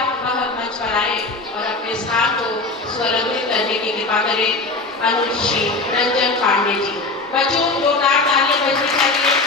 वह मंच पर आए और अपने स्थान को स्वरंगित करने की कृपा करें। अनुज श्री रंजन पांडे जी। बच्चों जोरदार तालियां बजनी चाहिए।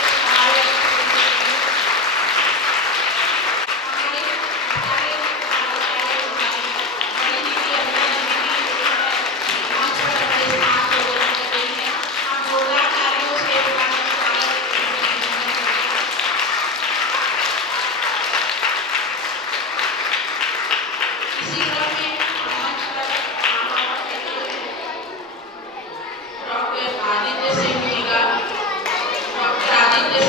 डॉक्टर आदित्य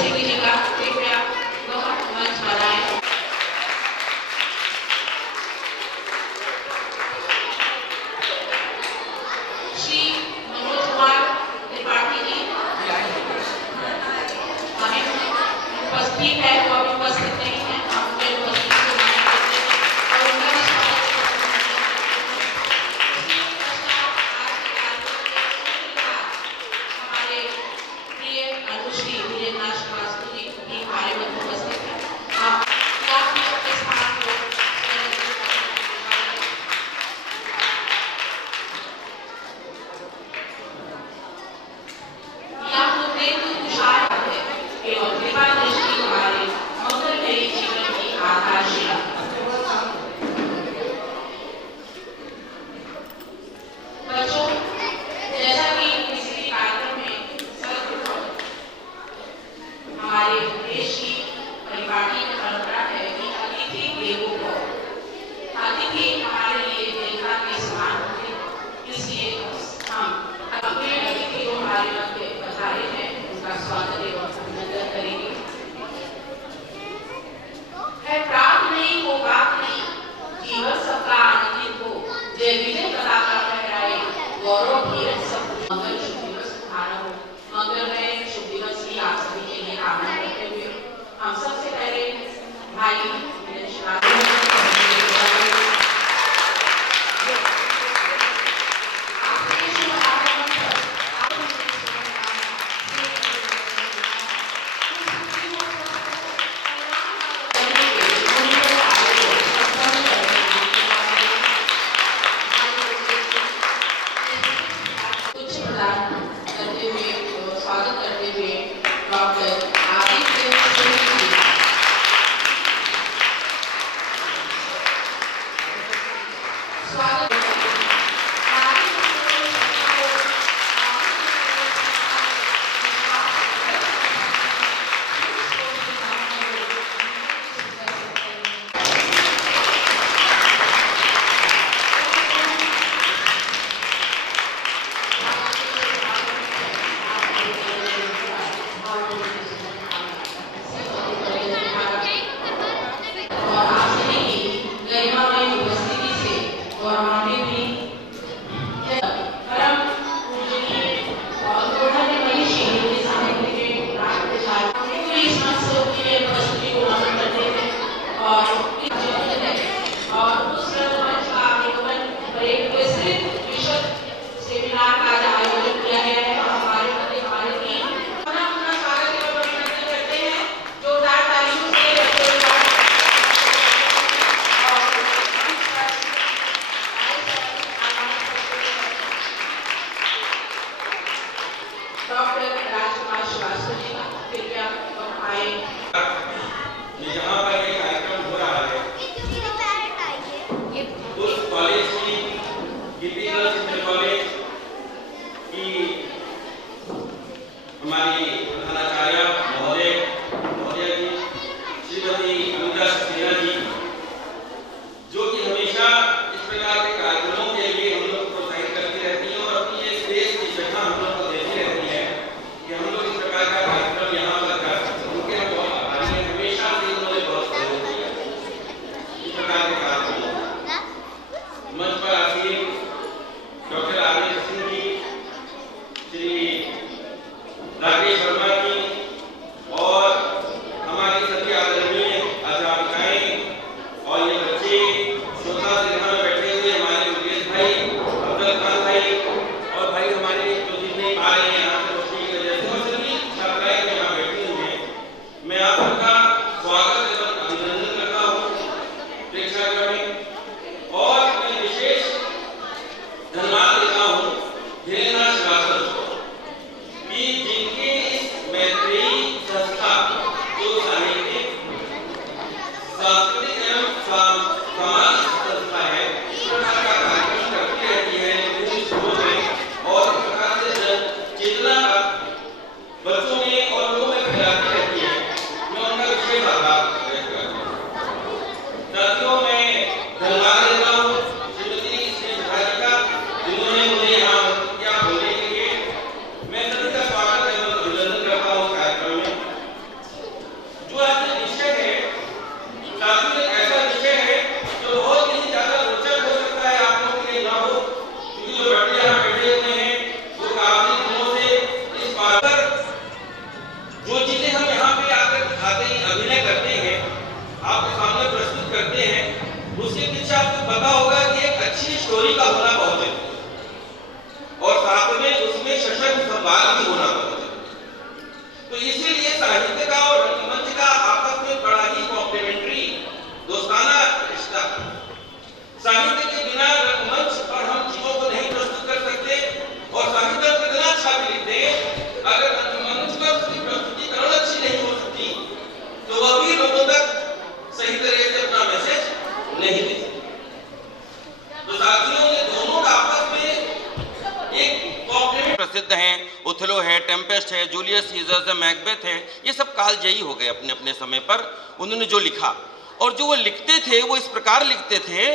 प्रसिद्ध हैं, ओथेलो है, टेम्पेस्ट है, जूलियस सीजर है, मैकबेथ है, ये सब कालजयी हो गए अपने अपने समय पर। उन्होंने जो लिखा और जो वो लिखते थे वो इस प्रकार लिखते थे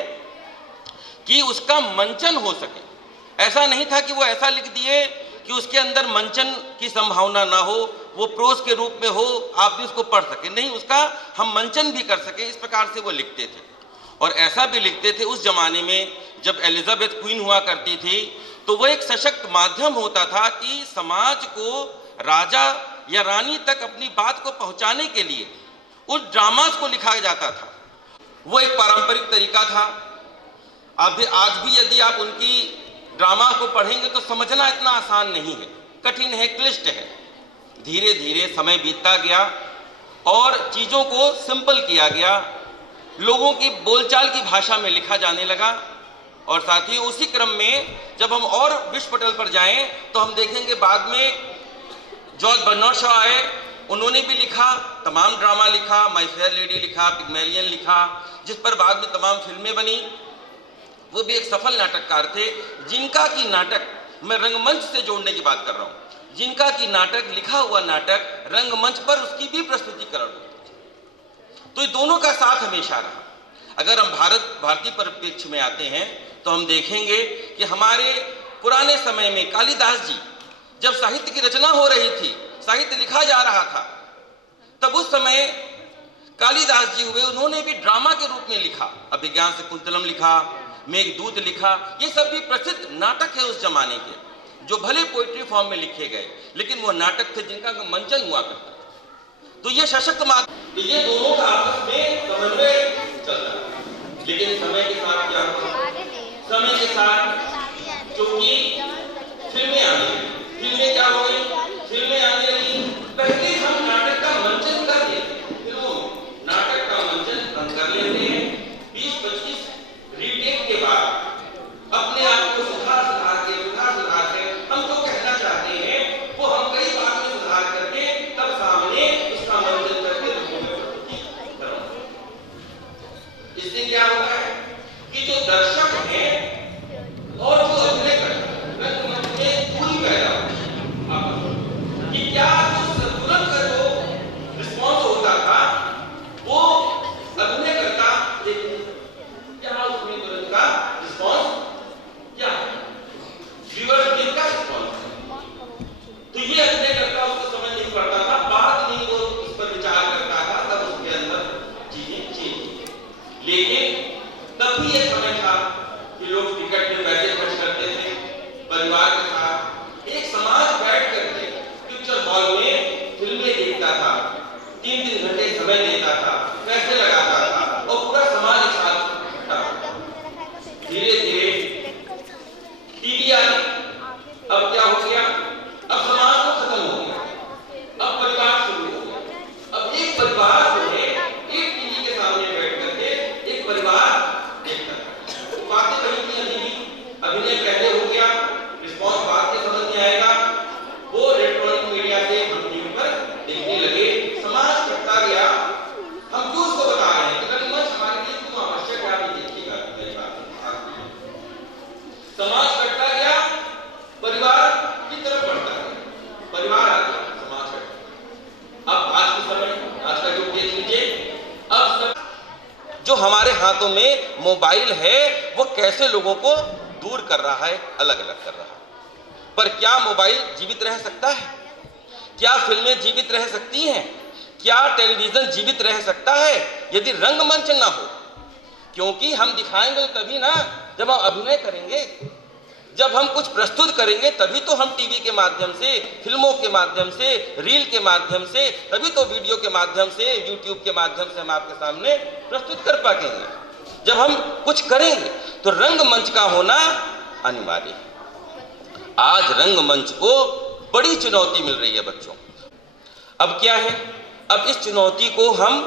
कि उसका मंचन हो सके। ऐसा नहीं था कि वो ऐसा लिख दिए कि उसके अंदर मंचन की संभावना ना हो, वो प्रोज के रूप में हो, आप भी उसको पढ़ सके, नहीं, उसका हम मंचन भी कर सके, इस प्रकार से वो लिखते थे। और ऐसा भी लिखते थे उस जमाने में जब एलिजाबेथ क्वीन हुआ करती थी, तो वो एक सशक्त माध्यम होता था कि समाज को राजा या रानी तक अपनी बात को पहुंचाने के लिए उस ड्रामास को लिखा जाता था। वो एक पारंपरिक तरीका था। आज भी यदि आप उनकी ड्रामा को पढ़ेंगे तो समझना इतना आसान नहीं है, कठिन है, क्लिष्ट है। धीरे धीरे समय बीतता गया और चीज़ों को सिंपल किया गया, लोगों की बोलचाल की भाषा में लिखा जाने लगा। और साथ ही उसी क्रम में जब हम और विश्व पटल पर जाएं तो हम देखेंगे बाद में जॉर्ज बर्नार्ड शॉ आए, उन्होंने भी लिखा, तमाम ड्रामा लिखा, माय फेयर लेडी लिखा, पिग्मलियन लिखा, जिस पर बाद में तमाम फिल्में बनी। वो भी एक सफल नाटककार थे, जिनका की नाटक, मैं रंगमंच से जोड़ने की बात कर रहा हूँ, जिनका की नाटक, लिखा हुआ नाटक रंगमंच पर उसकी भी प्रस्तुतिकरण होती थी। तो ये दोनों का साथ हमेशा रहा। अगर हम भारतीय परिप्रेक्ष्य में आते हैं तो हम देखेंगे कि हमारे पुराने समय में कालिदास जी जब साहित्य की रचना हो रही थी, साहित्य लिखा जा रहा था, तब उस समय कालिदास जी हुए, उन्होंने भी ड्रामा के रूप में लिखा। अभिज्ञान शकुंतलम लिखा, मेघदूत लिखा, ये सब भी प्रसिद्ध नाटक है उस जमाने के, जो भले पोइट्री फॉर्म में लिखे गए, लेकिन वो नाटक थे जिनका मंचन हुआ करता था। तो ये सशक्त तो ये दोनों का आपस में समन्वय चलता है। लेकिन समय के साथ क्या हुआ? समय के साथ क्योंकि फिल्में आ गई, फिल्में क्या हो गई? फिल्में आने लगी। पहले हम नाटक का मंचन कर लेते हैं, फिल्मों में नाटक का मंचन हम कर लेते हैं, 20-25 रीटेक के बाद अपने आप को सुधार के हम जो कहना चाहते हैं वो हम कई बार में सुधार करके तब सामने उसका मंचन करके लोगों में प्रस्तुति कराते हैं। इससे क्या होता है कि जो दर्शक हैं और जो अभिनय करते हैं, रंगमंच में पूरी पैदा होती कि क्या जो तुरंत का जो रिस्पॉन्स होता था वो अभिनय करता, क्या उसमें तुरंत का रिस्पॉन्स क्या व्यूअर्स का रिस्पॉन्स। तो ये अभिनय करता उसको समझ नहीं पड़ता था, बाद में वो इस पर विचार करता था, तब उसके अंदर चीजें चेंज। लेकिन तब भी ये समय था कि लोग टिकट में पैसे खर्च करते थे, परिवार के साथ एक समाज बैठ करके पिक्चर हॉल में फिल्में देखता था, 3-3 घंटे समय देता था, पैसे लगाता था और पूरा समाज एक साथ इकट्ठा होता। धीरे धीरे टीवी आई, अब क्या हो गया? अब समाज तो खत्म हो गया, अब परिवार शुरू हो गया। अब एक परिवार जो है एक टीवी के सामने बैठ करके एक परिवार देखता है। हाथों में मोबाइल है वो कैसे लोगों को दूर कर रहा है, अलग अलग कर रहा है। पर क्या मोबाइल जीवित रह सकता है? क्या फिल्में जीवित रह सकती हैं? क्या टेलीविजन जीवित रह सकता है यदि रंगमंच ना हो? क्योंकि हम दिखाएंगे तभी ना जब हम अभिनय करेंगे, जब हम कुछ प्रस्तुत करेंगे तभी तो हम टीवी के माध्यम से, फिल्मों के माध्यम से, रील के माध्यम से, तभी तो वीडियो के माध्यम से, यूट्यूब के माध्यम से हम आपके सामने प्रस्तुत कर पाएंगे। जब हम कुछ करेंगे तो रंगमंच का होना अनिवार्य है। आज रंगमंच को बड़ी चुनौती मिल रही है बच्चों। अब क्या है, अब इस चुनौती को हम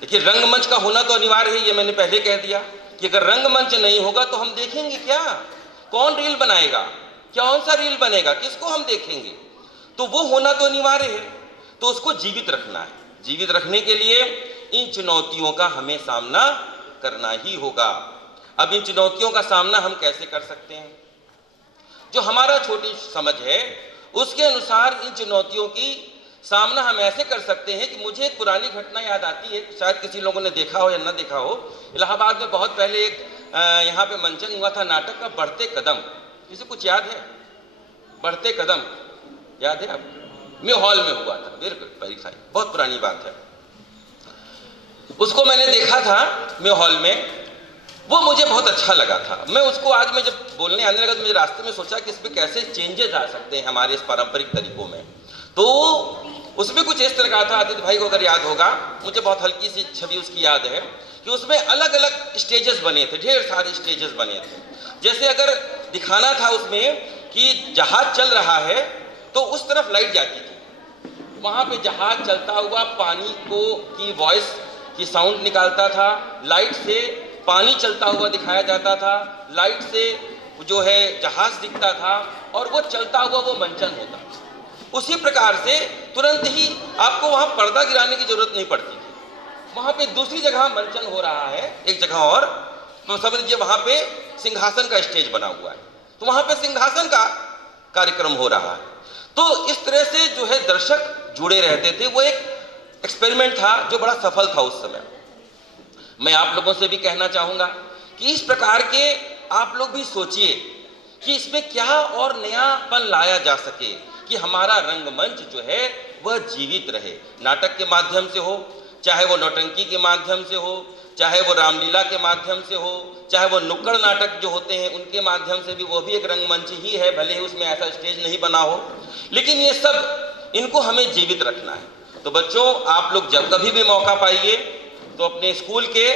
देखिए, रंगमंच का होना तो अनिवार्य है, ये मैंने पहले कह दिया कि अगर रंगमंच नहीं होगा तो हम देखेंगे क्या? कौन रील बनाएगा? कौन सा रील बनेगा? किसको हम देखेंगे? तो वो होना तो अनिवार्य है, तो उसको जीवित रखना है। जीवित रखने के लिए इन चुनौतियों का हमें सामना करना ही होगा। अब इन चुनौतियों का सामना हम कैसे कर सकते हैं? जो हमारा छोटी समझ है उसके अनुसार इन चुनौतियों की सामना हम ऐसे कर सकते हैं कि मुझे एक पुरानी घटना याद आती है, शायद किसी लोगों ने देखा हो या न देखा हो। इलाहाबाद में बहुत पहले एक यहाँ पे मंचन हुआ था नाटक का बढ़ते कदम। किसी कुछ याद है? बढ़ते कदम याद है आपको? म्यू हॉल में हुआ था, बिल्कुल बहुत पुरानी बात है। उसको मैंने देखा था म्यू हॉल में, वो मुझे बहुत अच्छा लगा था। मैं उसको आज मैं जब बोलने आने लगा तो मुझे रास्ते में सोचा कि इस पर कैसे चेंजेस आ सकते हैं हमारे इस पारंपरिक तरीकों में। तो उसमें कुछ इस तरह का था, आदित्य भाई को अगर याद होगा, मुझे बहुत हल्की सी छवि उसकी याद है कि उसमें अलग अलग स्टेजेस बने थे, ढेर सारे स्टेजेस बने थे। जैसे अगर दिखाना था उसमें कि जहाज चल रहा है तो उस तरफ लाइट जाती थी, वहाँ पे जहाज चलता हुआ पानी को की वॉइस की साउंड निकालता था, लाइट से पानी चलता हुआ दिखाया जाता था, लाइट से जो है जहाज दिखता था और वो चलता हुआ वो मंचन होता। उसी प्रकार से तुरंत ही आपको वहाँ पर्दा गिराने की जरूरत नहीं पड़ती थी। वहाँ पे दूसरी जगह मंचन हो रहा है, एक जगह और, तो समझ लीजिए वहाँ पे सिंहासन का स्टेज बना हुआ है, तो वहाँ पे सिंहासन का कार्यक्रम हो रहा है। तो इस तरह से जो है दर्शक जुड़े रहते थे। वो एक एक्सपेरिमेंट था जो बड़ा सफल था उस समय। मैं आप लोगों से भी कहना चाहूँगा कि इस प्रकार के आप लोग भी सोचिए कि इसमें क्या और नयापन लाया जा सके कि हमारा रंगमंच जो है वह जीवित रहे। नाटक के माध्यम से हो, चाहे वो नौटंकी के माध्यम से हो, चाहे वो रामलीला के माध्यम से हो, चाहे वो नुक्कड़ नाटक जो होते हैं उनके माध्यम से भी, वो भी एक रंगमंच ही है, भले ही उसमें ऐसा स्टेज नहीं बना हो, लेकिन ये सब इनको हमें जीवित रखना है। तो बच्चों, आप लोग जब कभी भी मौका पाइए तो अपने स्कूल के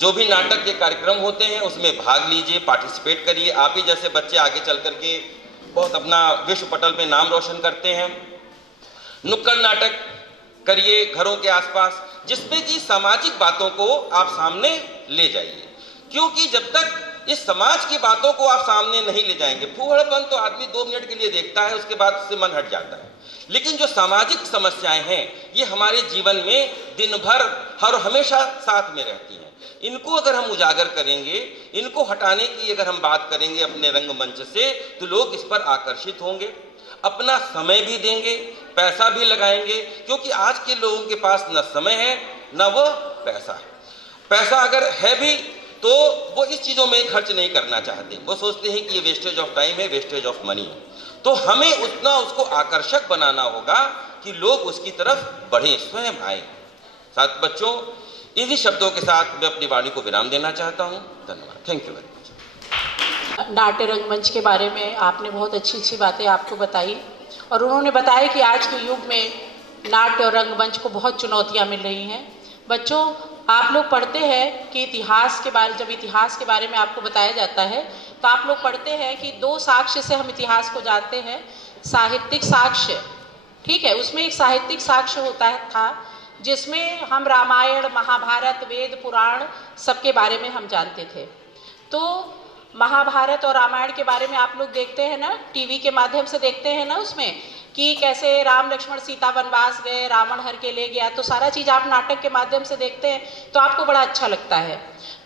जो भी नाटक के कार्यक्रम होते हैं उसमें भाग लीजिए, पार्टिसिपेट करिए। आप ही जैसे बच्चे आगे चल करके बहुत अपना विश्व पटल पे नाम रोशन करते हैं। नुक्कड़ नाटक करिए घरों के आसपास, जिसमें कि सामाजिक बातों को आप सामने ले जाइए, क्योंकि जब तक इस समाज की बातों को आप सामने नहीं ले जाएंगे, फूहड़पन तो आदमी 2 मिनट के लिए देखता है, उसके बाद से मन हट जाता है, लेकिन जो सामाजिक समस्याएं हैं ये हमारे जीवन में दिन भर हर हमेशा साथ में रहती हैं। इनको अगर हम उजागर करेंगे, इनको हटाने की अगर हम बात करेंगे अपने रंगमंच से, तो लोग इस पर आकर्षित होंगे, अपना समय भी देंगे, पैसा भी लगाएंगे, क्योंकि आज के लोगों के पास न समय है न वो पैसा है। पैसा अगर है भी तो वो इस चीज़ों में खर्च नहीं करना चाहते, वो सोचते हैं कि ये वेस्टेज ऑफ टाइम है, वेस्टेज ऑफ मनी है। तो हमें उतना उसको आकर्षक बनाना होगा कि लोग उसकी तरफ बढ़ें, स्वयं आए। साथ बच्चों, इन्हीं शब्दों के साथ मैं अपनी वाणी को विराम देना चाहता हूँ। धन्यवाद। Thank you very much. नाट्य रंगमंच के बारे में आपने बहुत अच्छी अच्छी बातें आपको बताई, और उन्होंने बताया कि आज के युग में नाट्य और रंगमंच को बहुत चुनौतियाँ मिल रही हैं। बच्चों, आप लोग पढ़ते हैं कि जब इतिहास के बारे में आपको बताया जाता है तो आप लोग पढ़ते हैं कि 2 साक्ष्य से हम इतिहास को जानते हैं। साहित्यिक साक्ष्य, ठीक है, उसमें एक साहित्यिक साक्ष्य होता था जिसमें हम रामायण, महाभारत, वेद, पुराण सबके बारे में हम जानते थे। तो महाभारत और रामायण के बारे में आप लोग देखते हैं ना, टीवी के माध्यम से देखते हैं ना, उसमें कि कैसे राम लक्ष्मण सीता वनवास गए, रावण हर के ले गया, तो सारा चीज़ आप नाटक के माध्यम से देखते हैं तो आपको बड़ा अच्छा लगता है।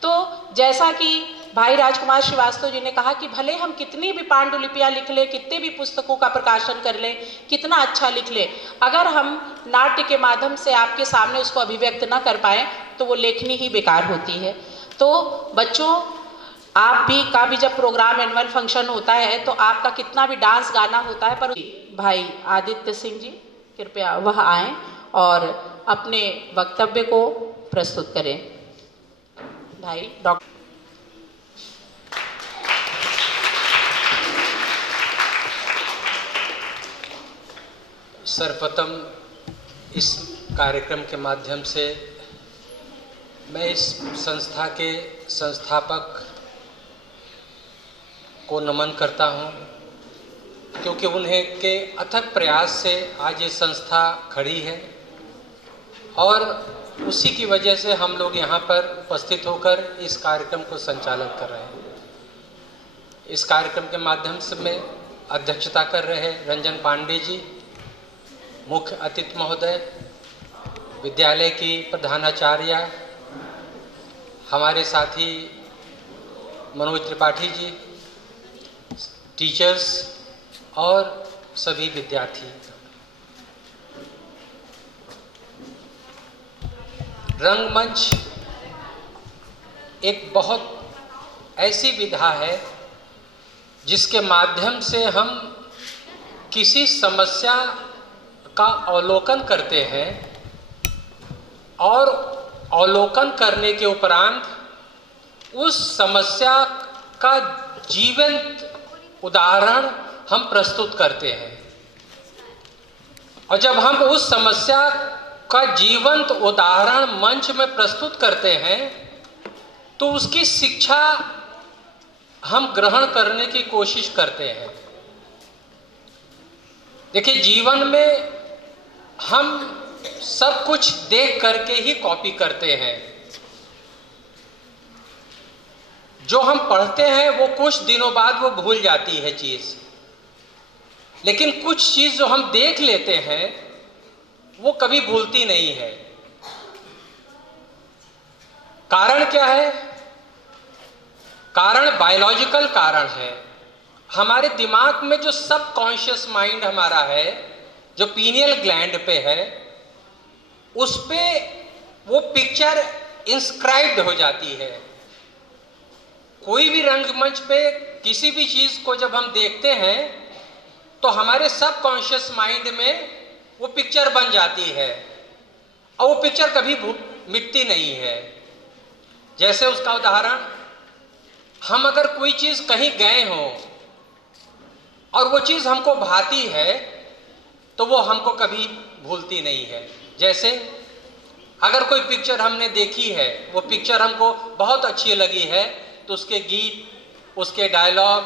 तो जैसा कि भाई राजकुमार श्रीवास्तव जी ने कहा कि भले हम कितनी भी पांडुलिपियाँ लिख लें, कितने भी पुस्तकों का प्रकाशन कर लें, कितना अच्छा लिख लें, अगर हम नाट्य के माध्यम से आपके सामने उसको अभिव्यक्त न कर पाएँ तो वो लेखनी ही बेकार होती है। तो बच्चों आप भी का भी जब प्रोग्राम एनुअल फंक्शन होता है तो आपका कितना भी डांस गाना होता है, पर भाई आदित्य सिंह जी कृपया वह आएं और अपने वक्तव्य को प्रस्तुत करें। भाई डॉक्टर सर्वप्रथम इस कार्यक्रम के माध्यम से मैं इस संस्था के संस्थापक को नमन करता हूं, क्योंकि उन्हें के अथक प्रयास से आज ये संस्था खड़ी है और उसी की वजह से हम लोग यहाँ पर उपस्थित होकर इस कार्यक्रम को संचालन कर रहे हैं। इस कार्यक्रम के माध्यम से मैं अध्यक्षता कर रहे रंजन पांडे जी, मुख्य अतिथि महोदय, विद्यालय की प्रधानाचार्य हमारे साथी मनोज त्रिपाठी जी, टीचर्स और सभी विद्यार्थी। रंगमंच एक बहुत ऐसी विधा है जिसके माध्यम से हम किसी समस्या का अवलोकन करते हैं और अवलोकन करने के उपरांत उस समस्या का जीवंत उदाहरण हम प्रस्तुत करते हैं। और जब हम उस समस्या का जीवंत उदाहरण मंच में प्रस्तुत करते हैं तो उसकी शिक्षा हम ग्रहण करने की कोशिश करते हैं। देखिए, जीवन में हम सब कुछ देख करके ही कॉपी करते हैं। जो हम पढ़ते हैं वो कुछ दिनों बाद वो भूल जाती है चीज, लेकिन कुछ चीज जो हम देख लेते हैं वो कभी भूलती नहीं है। कारण क्या है? कारण बायोलॉजिकल कारण है। हमारे दिमाग में जो सबकॉन्शियस माइंड हमारा है, जो पीनियल ग्लैंड पे है, उस पे वो पिक्चर इंस्क्राइब्ड हो जाती है। कोई भी रंगमंच पे किसी भी चीज को जब हम देखते हैं तो हमारे सबकॉन्शियस माइंड में वो पिक्चर बन जाती है और वो पिक्चर कभी मिटती नहीं है। जैसे उसका उदाहरण, हम अगर कोई चीज कहीं गए हों और वो चीज हमको भाती है तो वो हमको कभी भूलती नहीं है। जैसे अगर कोई पिक्चर हमने देखी है, वो पिक्चर हमको बहुत अच्छी लगी है, तो उसके गीत, उसके डायलॉग,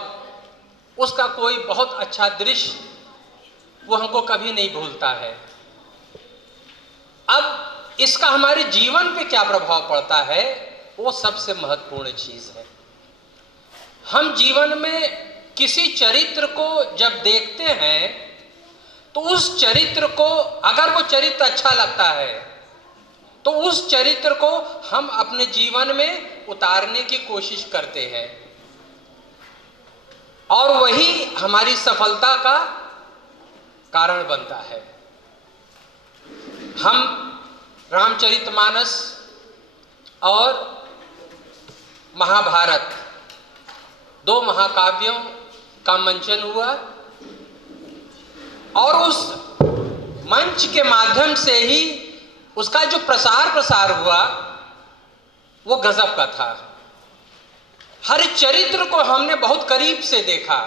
उसका कोई बहुत अच्छा दृश्य वो हमको कभी नहीं भूलता है। अब इसका हमारे जीवन पे क्या प्रभाव पड़ता है, वो सबसे महत्वपूर्ण चीज है। हम जीवन में किसी चरित्र को जब देखते हैं तो उस चरित्र को, अगर वो चरित्र अच्छा लगता है तो उस चरित्र को हम अपने जीवन में उतारने की कोशिश करते हैं और वही हमारी सफलता का कारण बनता है। हम रामचरितमानस और महाभारत, दो महाकाव्यों का मंचन हुआ और उस मंच के माध्यम से ही उसका जो प्रसार हुआ वो गजब का था। हर चरित्र को हमने बहुत करीब से देखा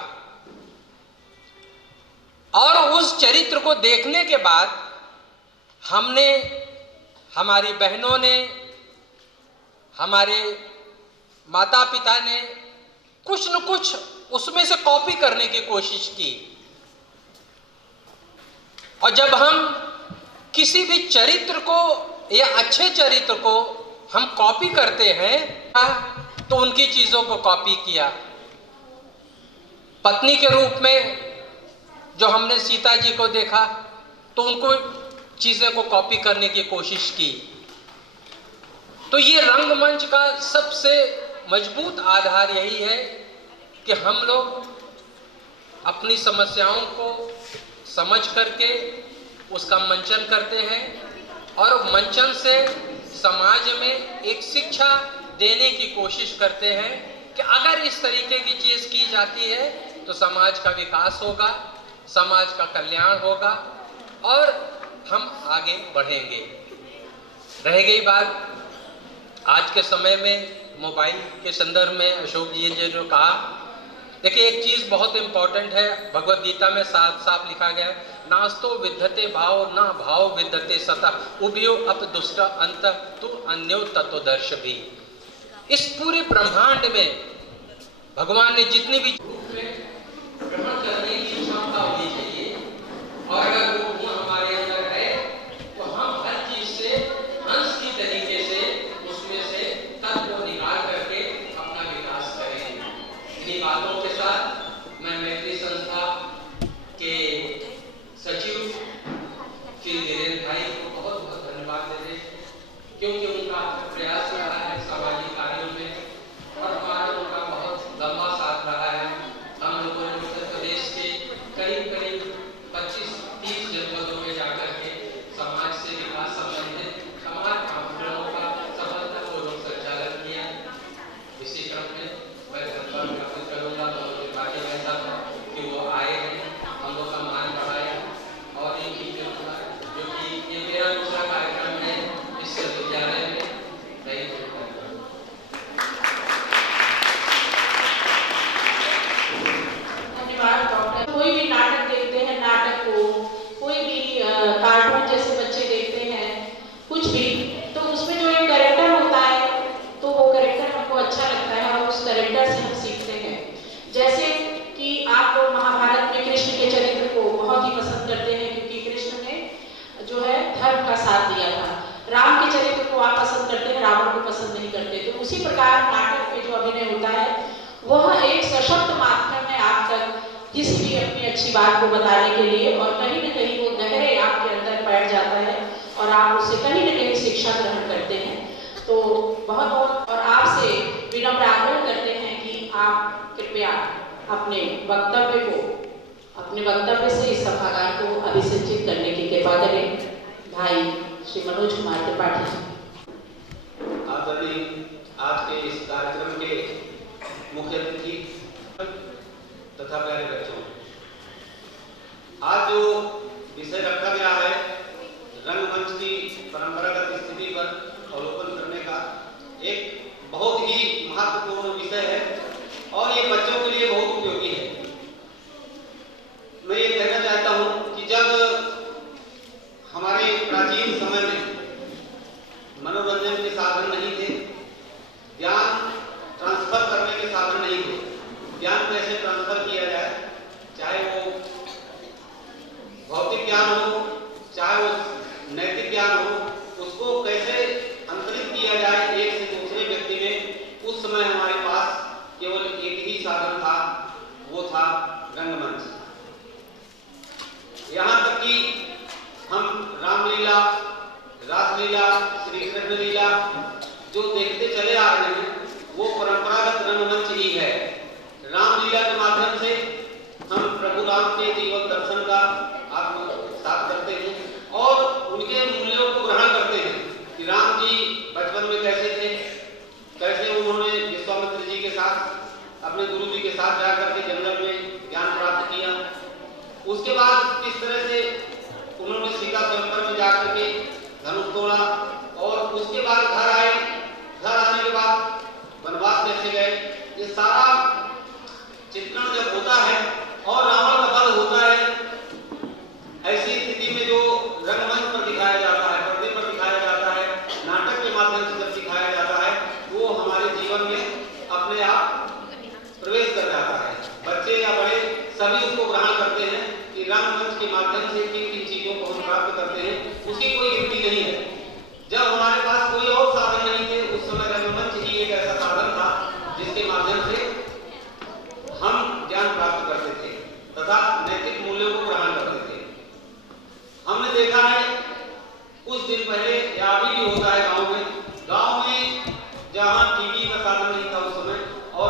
और उस चरित्र को देखने के बाद हमने, हमारी बहनों ने, हमारे माता पिता ने कुछ न कुछ उसमें से कॉपी करने की कोशिश की। और जब हम किसी भी चरित्र को या अच्छे चरित्र को हम कॉपी करते हैं तो उनकी चीजों को कॉपी किया। पत्नी के रूप में जो हमने सीता जी को देखा तो उनको चीजें को कॉपी करने की कोशिश की। तो ये रंगमंच का सबसे मजबूत आधार यही है कि हम लोग अपनी समस्याओं को समझ करके उसका मंचन करते हैं और मंचन से समाज में एक शिक्षा देने की कोशिश करते हैं कि अगर इस तरीके की चीज़ की जाती है तो समाज का विकास होगा, समाज का कल्याण होगा और हम आगे बढ़ेंगे। रह गई बात आज के समय में मोबाइल के संदर्भ में, अशोक जी ने जो कहा, देखिए एक चीज़ बहुत इम्पॉर्टेंट है, भगवत गीता में साफ साफ लिखा गया, नास्तो विद्यते भाव न भाव विद्यते सतः उभयो अप दुष्ट अंत तु अन्यो तत्वदर्श भी। इस पूरे ब्रह्मांड में भगवान ने जितनी भी ग्रहण करने की क्षमता होनी चाहिए, और अगर वो गुण हमारे अंदर है तो हम हर चीज से हंस की तरीके से उसमें से तत्व को निकाल करके अपना विकास करें। इन्हीं बातों के साथ मैं मैत्री संस्था के सचिव श्री वीरेंद्र भाई को बहुत बहुत धन्यवाद देते हैं, क्योंकि उनका प्रयास रहा है सामाजिक कार्यों में और हमारा उनका बहुत लंबा साथ रहा है। हम लोगों ने उत्तर प्रदेश के करीब करीब 25-30 जनपदों में जाकर के समाज से विकास संबंधित तमाम कार्यक्रमों का सफलतापूर्वक संचालन किया। इसी क्रम में मैं धन्यवाद ज्ञापित करूंगा भाई साहब कि वो आए हैं, हम लोग का मान बढ़ाया, और इनकी जो कि ये मेरा दूसरा कार्यक्रम है इस विद्यालय में। कोई भी नाटक देखते हैं, नाटक को कोई भी कार्टून जैसे बच्चे देखते हैं, कुछ भी, तो उसमें जो एक कैरेक्टर होता है तो वो कैरेक्टर हमको अच्छा लगता है और उस कैरेक्टर से हम सीखते हैं। जैसे कि आप महाभारत में कृष्ण के चरित्र को बहुत ही पसंद करते हैं क्योंकि कृष्ण ने जो है धर्म का साथ दिया था। राम के चरित्र को आप पसंद करते हैं, रावण को पसंद नहीं करते। तो उसी प्रकार नाटक में जो अभिनय होता है वह एक सशक्त माध्यम है आप तक किसी भी अपनी अच्छी बात को बताने के लिए, और कहीं न कहीं वो गहरे आपके अंदर बैठ जाता है और आप उससे कहीं न कहीं शिक्षा ग्रहण करते हैं। तो बहुत बहुत और आपसे विनम्र आग्रह करते हैं कि आप कृपया अपने वक्तव्य से इस सभागार को अभिसंचित करने की कृपा करें। भाई श्री मनोज कुमार त्रिपाठी जी। आदरणीय आज के इस कार्यक्रम के मुख्य अतिथि तथा प्यारे बच्चों, आज जो विषय रखा गया है रंगमंच की परंपरागत स्थिति पर अवलोकन करने का, एक बहुत ही महत्वपूर्ण विषय है और ये बच्चों के लिए बहुत उपयोगी है। मैं ये कहना चाहता हूँ कि जब हमारे प्राचीन समय में मनोरंजन के साधन नहीं थे, ज्ञान ट्रांसफर करने के साधन नहीं थे, ज्ञान कैसे ट्रांसफर किया जाए, चाहे वो भौतिक ज्ञान हो, चाहे वो नैतिक ज्ञान हो, उसको कैसे अंतरित किया जाए एक से दूसरे व्यक्ति में, उस समय हमारे पास केवल एक ही साधन था, वो था रंगमंच। यहाँ तक कि हम रामलीला, रासलीला, श्री कृष्ण लीला जो देखते चले आ रहे हैं वो परंपरागत रंगमंच ही है। रामलीला के माध्यम से हम प्रभु राम के जीवन दर्शन का आत्मसात करते हैं और उनके मूल्यों को ग्रहण करते हैं कि राम जी बचपन में कैसे थे, कैसे उन्होंने विश्वामित्र जी के साथ अपने गुरु जी के साथ जाकर के जंगल में ज्ञान प्राप्त किया, उसके बाद किस तरह से उन्होंने सीता स्वयंवर में जाकर के धनुष तोड़ा, और उसके बाद घर आए, घर आने के बाद वनवास कैसे गए, ये सारा चित्रण जब होता है और रावण का वध होता है, ऐसी स्थिति में जो रंगमंच पर दिखाया जाता है, पर्दे पर दिखाया जाता है, नाटक के माध्यम से जब दिखाया जाता है, वो हमारे जीवन में अपने आप प्रवेश कर जाता है। बच्चे या बड़े सभी उसको ग्रहण करते हैं कि रंगमंच के माध्यम से किन किन चीजों को हम प्राप्त करते हैं, उसकी कोई गिनती नहीं है। जब हमारे पास कोई और साधन नहीं थे, उस समय रंगमंच ही एक ऐसा साधन था जिसके माध्यम से हम ज्ञान प्राप्त करते थे तथा नैतिक मूल्यों को ग्रहण करते थे। हमने देखा है कुछ दिन पहले, या अभी भी होता है गांव में जहां टीवी का साधन नहीं था उस समय, और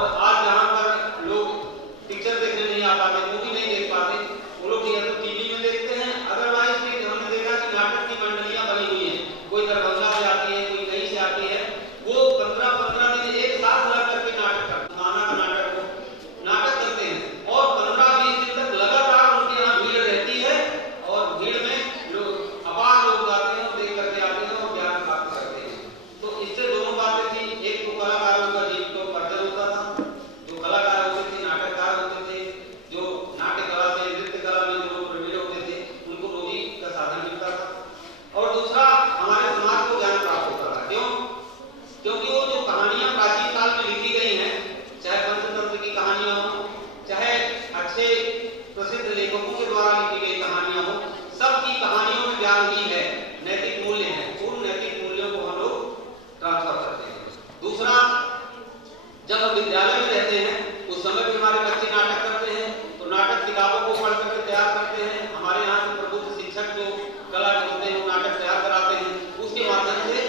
जब हम विद्यालय में रहते हैं उस समय भी हमारे बच्चे नाटक करते हैं, तो नाटक किताबों को पढ़ करके तैयार करते हैं। हमारे यहाँ के प्रबुद्ध शिक्षक जो कला के होते हैं वो नाटक तैयार कराते हैं, उसके माध्यम से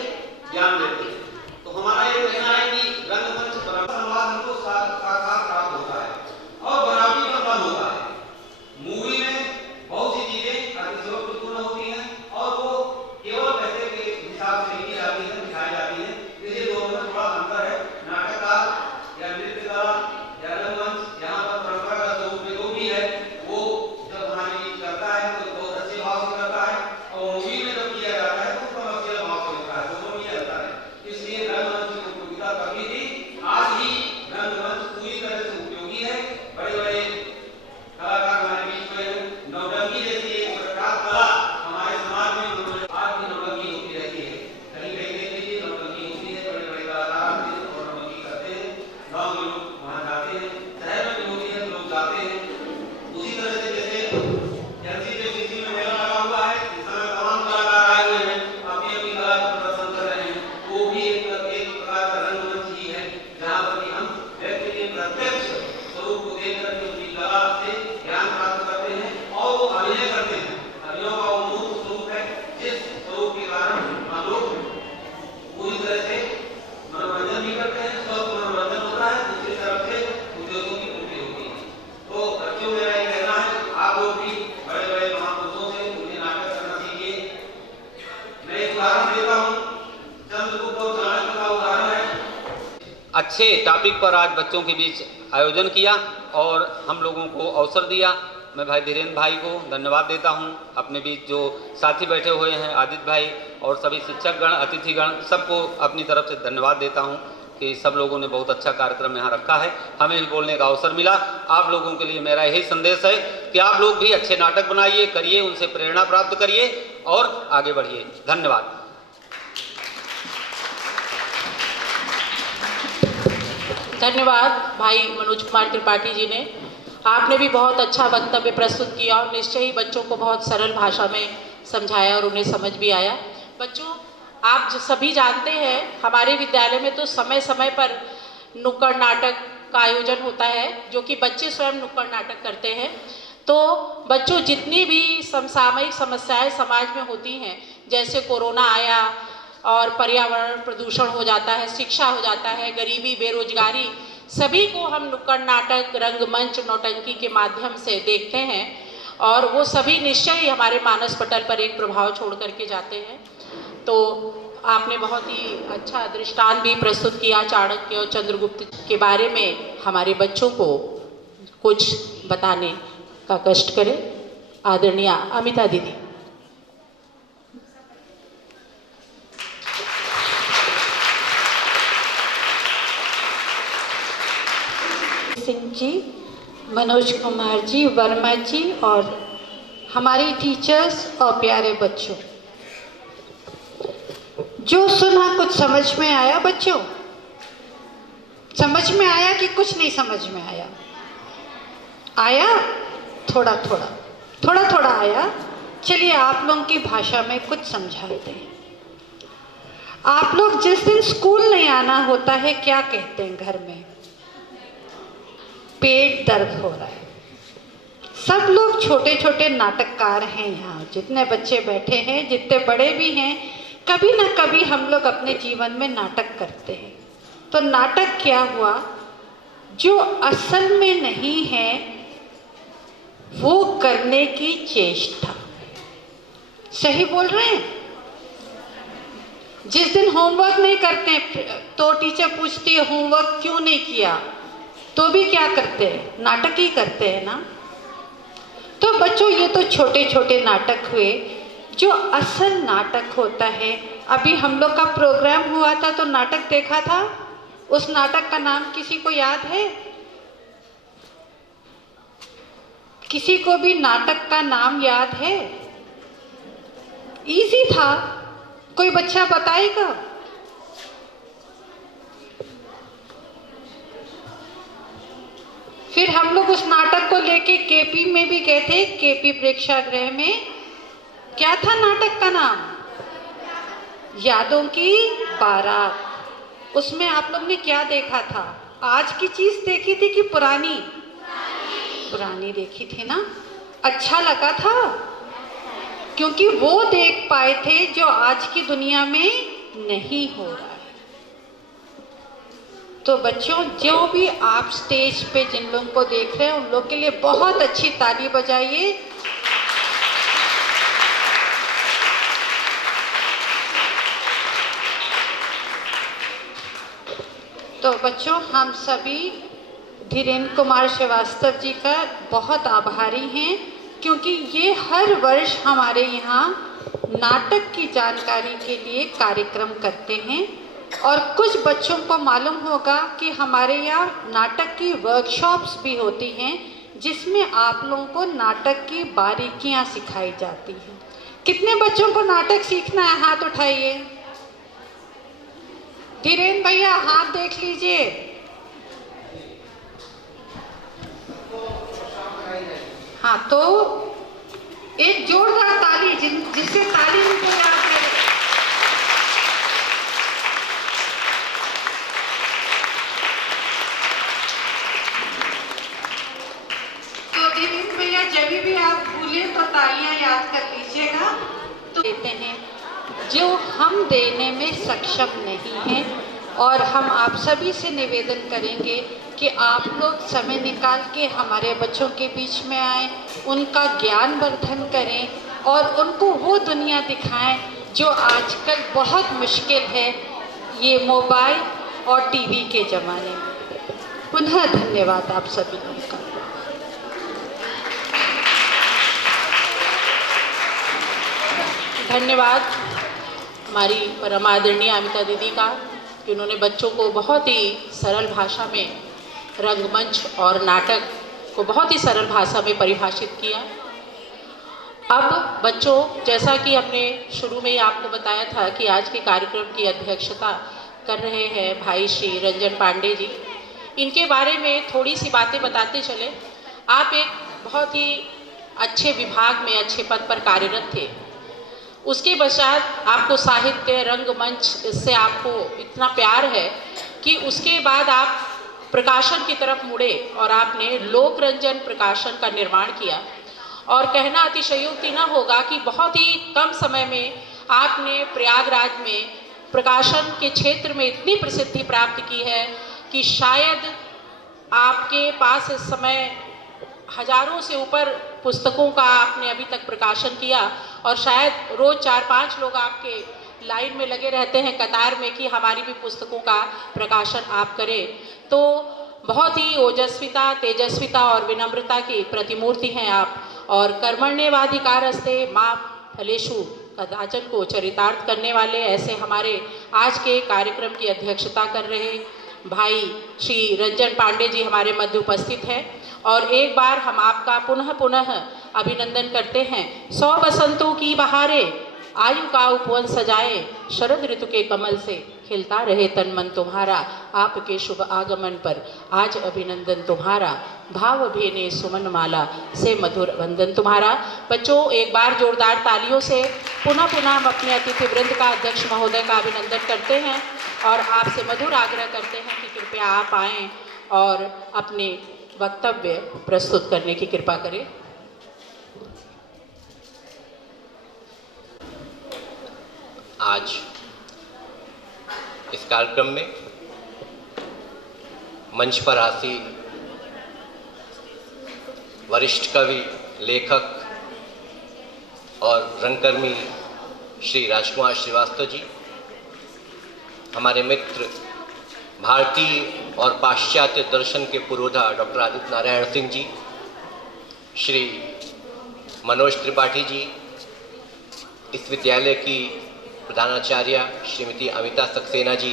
ज्ञान देते हैं। तो हमारा ये कहना है कि रंगमंच समाज हमको साकार प्राप्त होता है और बराबरी का बल होता है। मूवी में बहुत सी चीजें अतिशयोक्तिपूर्ण होती हैं और वो केवल पैसे के हिसाब से लिखी जाती है, दिखाई जाती है। इसलिए दोनों में थोड़ा अंतर है। नाटककार या नृत्यकला या रंगमंच यहाँ पर परंपरागत स्वरूप में जो भी है वो जब हमारी करता है तो बहुत अच्छे भाव से करता है, और मूवी में जब किया जाता है तो कमर्शियल भाव से होता है, दोनों में ये अंतर है। इसलिए रंगमंच की उपयोगिता कभी थी, आज ही रंगमंच पूरी तरह से उपयोगी है। बड़े बड़े कलाकार हमारे बीच में हैं। नौटंकी जैसी एक प्रख्यात कला हमारे समाज में आज भी नौटंकी होती रहती है। कहीं कहीं देख लीजिए नौटंकी होती है, बड़े बड़े कलाकार आते हैं और नौटंकी करते हैं, गाँव के लोग वहाँ जाते हैं, शहर में भी होती है लोग जाते हैं। उसी तरह से जैसे एनसीसी में मेला लगा हुआ है, इस समय तमाम कलाकार आए हुए हैं, अपनी अपनी कला का प्रदर्शन कर रहे हैं, वो भी एक प्रकार का रंगमंच ही है, जहाँ पर कि हम व्यक्ति के प्रत्यक्ष स्वरूप को देख करके उनकी कला से ज्ञान प्राप्त करते हैं और वो अभिनय करते हैं। अभिनय का वो मूल स्वरूप है जिस स्वरूप के कारण हम लोग पूरी तरह से मनोरंजन भी करते हैं, स्वस्थ मनोरंजन होता है, दूसरी तरफ से उद्योगों की पूर्ति होती है। तो बच्चों मेरा ये कहना है आप लोग भी बड़े बड़े महापुरुषों से मुझे नाटक करना सीखिए। मैं एक उदाहरण देता हूँ, चंद्रगुप्त और चाणक्य का उदाहरण है। अच्छे टॉपिक पर आज बच्चों के बीच आयोजन किया और हम लोगों को अवसर दिया। मैं भाई धीरेन्द्र भाई को धन्यवाद देता हूं। अपने बीच जो साथी बैठे हुए हैं आदित्य भाई और सभी शिक्षकगण, अतिथिगण, सबको अपनी तरफ से धन्यवाद देता हूं कि सब लोगों ने बहुत अच्छा कार्यक्रम यहाँ रखा है, हमें भी बोलने का अवसर मिला। आप लोगों के लिए मेरा यही संदेश है कि आप लोग भी अच्छे नाटक बनाइए, करिए, उनसे प्रेरणा प्राप्त करिए और आगे बढ़िए। धन्यवाद। धन्यवाद भाई मनोज कुमार त्रिपाठी जी ने। आपने भी बहुत अच्छा वक्तव्य प्रस्तुत किया और निश्चय ही बच्चों को बहुत सरल भाषा में समझाया और उन्हें समझ भी आया। बच्चों, आप सभी जानते हैं हमारे विद्यालय में तो समय समय पर नुक्कड़ नाटक का आयोजन होता है, जो कि बच्चे स्वयं नुक्कड़ नाटक करते हैं। तो बच्चों, जितनी भी समसामयिक समस्याएं समाज में होती हैं, जैसे कोरोना आया और पर्यावरण प्रदूषण हो जाता है, शिक्षा हो जाता है, गरीबी, बेरोजगारी, सभी को हम नुक्कड़ नाटक, रंगमंच, नौटंकी के माध्यम से देखते हैं और वो सभी निश्चय ही हमारे मानस पटल पर एक प्रभाव छोड़ करके जाते हैं। तो आपने बहुत ही अच्छा दृष्टांत भी प्रस्तुत किया चाणक्य और चंद्रगुप्त के बारे में। हमारे बच्चों को कुछ बताने का कष्ट करें। आदरणीय अमिता दीदी। सिंह जी, मनोज कुमार जी, वर्मा जी और हमारी टीचर्स और प्यारे बच्चों, जो सुना कुछ समझ में आया? बच्चों, समझ में आया कि कुछ नहीं समझ में आया? आया थोड़ा थोड़ा आया। चलिए आप लोगों की भाषा में कुछ समझाते हैं। आप लोग जिस दिन स्कूल नहीं आना होता है क्या कहते हैं घर में? पेट दर्द हो रहा है। सब लोग छोटे छोटे नाटककार हैं यहाँ, जितने बच्चे बैठे हैं, जितने बड़े भी हैं, कभी ना कभी हम लोग अपने जीवन में नाटक करते हैं। तो नाटक क्या हुआ? जो असल में नहीं है वो करने की चेष्टा। सही बोल रहे हैं? जिस दिन होमवर्क नहीं करते तो टीचर पूछती है होमवर्क क्यों नहीं किया, तो भी क्या करते हैं? नाटक ही करते हैं ना। तो बच्चों, ये तो छोटे छोटे नाटक हुए। जो असल नाटक होता है, अभी हम लोग का प्रोग्राम हुआ था तो नाटक देखा था। उस नाटक का नाम किसी को याद है? किसी को भी नाटक का नाम याद है? इजी था, कोई बच्चा बताएगा? फिर हम लोग उस नाटक को लेके केपी में भी गए थे। केपी प्रेक्षागृह में क्या था नाटक का नाम? यादों की बारात। उसमें आप लोग ने क्या देखा था? आज की चीज देखी थी कि पुरानी? पुरानी देखी थी ना। अच्छा लगा था, क्योंकि वो देख पाए थे जो आज की दुनिया में नहीं हो रहा है। तो बच्चों, जो भी आप स्टेज पे जिन लोगों को देख रहे हैं उन लोग के लिए बहुत अच्छी ताली बजाइए। तो बच्चों, हम सभी धीरेन्द्र कुमार श्रीवास्तव जी का बहुत आभारी हैं, क्योंकि ये हर वर्ष हमारे यहाँ नाटक की जानकारी के लिए कार्यक्रम करते हैं। और कुछ बच्चों को मालूम होगा कि हमारे यहाँ नाटक की वर्कशॉप्स भी होती हैं, जिसमें आप लोगों को नाटक की बारीकियाँ सिखाई जाती हैं। कितने बच्चों को नाटक सीखना है? हाथ उठाइए। धीरेन्द्र भैया हाथ देख लीजिए। हाँ, तो एक जोरदार ताली जिससे ताली भी बजा के। तो धीरेन्द्र भैया, जब भी आप भूले तो तालियां याद कर लीजिएगा। तो देते हैं जो हम देने में सक्षम नहीं हैं, और हम आप सभी से निवेदन करेंगे कि आप लोग समय निकाल के हमारे बच्चों के बीच में आएँ, उनका ज्ञान वर्धन करें और उनको वो दुनिया दिखाएं जो आजकल बहुत मुश्किल है, ये मोबाइल और टीवी के ज़माने में। पुनः धन्यवाद आप सभी लोगों का। धन्यवाद हमारी परम आदरणीय अमिता दीदी का, कि उन्होंने बच्चों को बहुत ही सरल भाषा में रंगमंच और नाटक को बहुत ही सरल भाषा में परिभाषित किया। अब बच्चों, जैसा कि हमने शुरू में ही आपको बताया था कि आज के कार्यक्रम की अध्यक्षता कर रहे हैं भाई श्री रंजन पांडे जी, इनके बारे में थोड़ी सी बातें बताते चले। आप एक बहुत ही अच्छे विभाग में अच्छे पद पर कार्यरत थे। उसके पश्चात आपको साहित्य, रंगमंच से आपको इतना प्यार है कि उसके बाद आप प्रकाशन की तरफ मुड़े और आपने लोकरंजन प्रकाशन का निर्माण किया। और कहना अतिशयोक्ति न होगा कि बहुत ही कम समय में आपने प्रयागराज में प्रकाशन के क्षेत्र में इतनी प्रसिद्धि प्राप्त की है कि शायद आपके पास इस समय हजारों से ऊपर पुस्तकों का आपने अभी तक प्रकाशन किया, और शायद रोज़ 4-5 लोग आपके लाइन में लगे रहते हैं कतार में कि हमारी भी पुस्तकों का प्रकाशन आप करें। तो बहुत ही ओजस्विता, तेजस्विता और विनम्रता की प्रतिमूर्ति हैं आप। और कर्मण्येवाधिकारस्ते मां फलेषु कदाचन को चरितार्थ करने वाले ऐसे हमारे आज के कार्यक्रम की अध्यक्षता कर रहे भाई श्री रंजन पांडे जी हमारे मध्य उपस्थित हैं। और एक बार हम आपका पुनः पुनः अभिनंदन करते हैं। 100 बसंतों की बहारें आयु का उपवन सजाए, शरद ऋतु के कमल से खिलता रहे तन मन तुम्हारा। आपके शुभ आगमन पर आज अभिनंदन तुम्हारा, भाव भेने सुमन माला से मधुर वंदन तुम्हारा। बच्चों, एक बार जोरदार तालियों से पुनः पुनः हम अपने अतिथि वृंद का, अध्यक्ष महोदय का अभिनंदन करते हैं और आपसे मधुर आग्रह करते हैं कि कृपया आप आएँ और अपने वक्तव्य प्रस्तुत करने की कृपा करें। आज इस कार्यक्रम में मंच पर आसीन वरिष्ठ कवि, लेखक और रंगकर्मी श्री राजकुमार श्रीवास्तव जी, हमारे मित्र भारतीय और पाश्चात्य दर्शन के पुरोधा डॉक्टर आदित्य नारायण सिंह जी, श्री मनोज त्रिपाठी जी, इस विद्यालय की प्रधानाचार्य श्रीमती अमिता सक्सेना जी,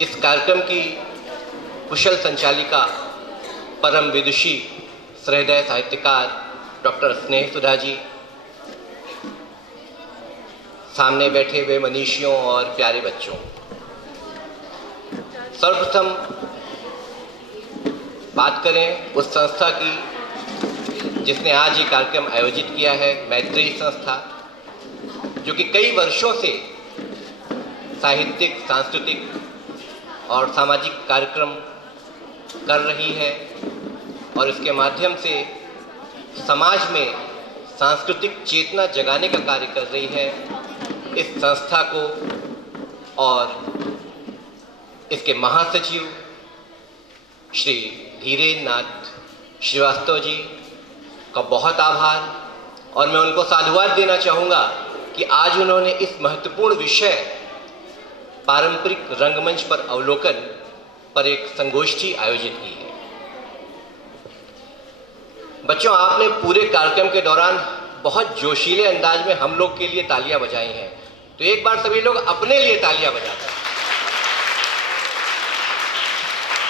इस कार्यक्रम की कुशल संचालिका परम विदुषी सहृदय साहित्यकार डॉक्टर स्नेह सुधा जी, सामने बैठे हुए मनीषियों और प्यारे बच्चों, सर्वप्रथम बात करें उस संस्था की जिसने आज ये कार्यक्रम आयोजित किया है, मैत्री संस्था, जो कि कई वर्षों से साहित्यिक, सांस्कृतिक और सामाजिक कार्यक्रम कर रही है और इसके माध्यम से समाज में सांस्कृतिक चेतना जगाने का कार्य कर रही है। इस संस्था को और इसके महासचिव श्री धीरेन्द्र नाथ श्रीवास्तव जी का बहुत आभार, और मैं उनको साधुवाद देना चाहूँगा कि आज उन्होंने इस महत्वपूर्ण विषय पारंपरिक रंगमंच पर अवलोकन पर एक संगोष्ठी आयोजित की है। बच्चों, आपने पूरे कार्यक्रम के दौरान बहुत जोशीले अंदाज में हम लोग के लिए तालियां बजाई हैं, तो एक बार सभी लोग अपने लिए तालियां बजाते हैं।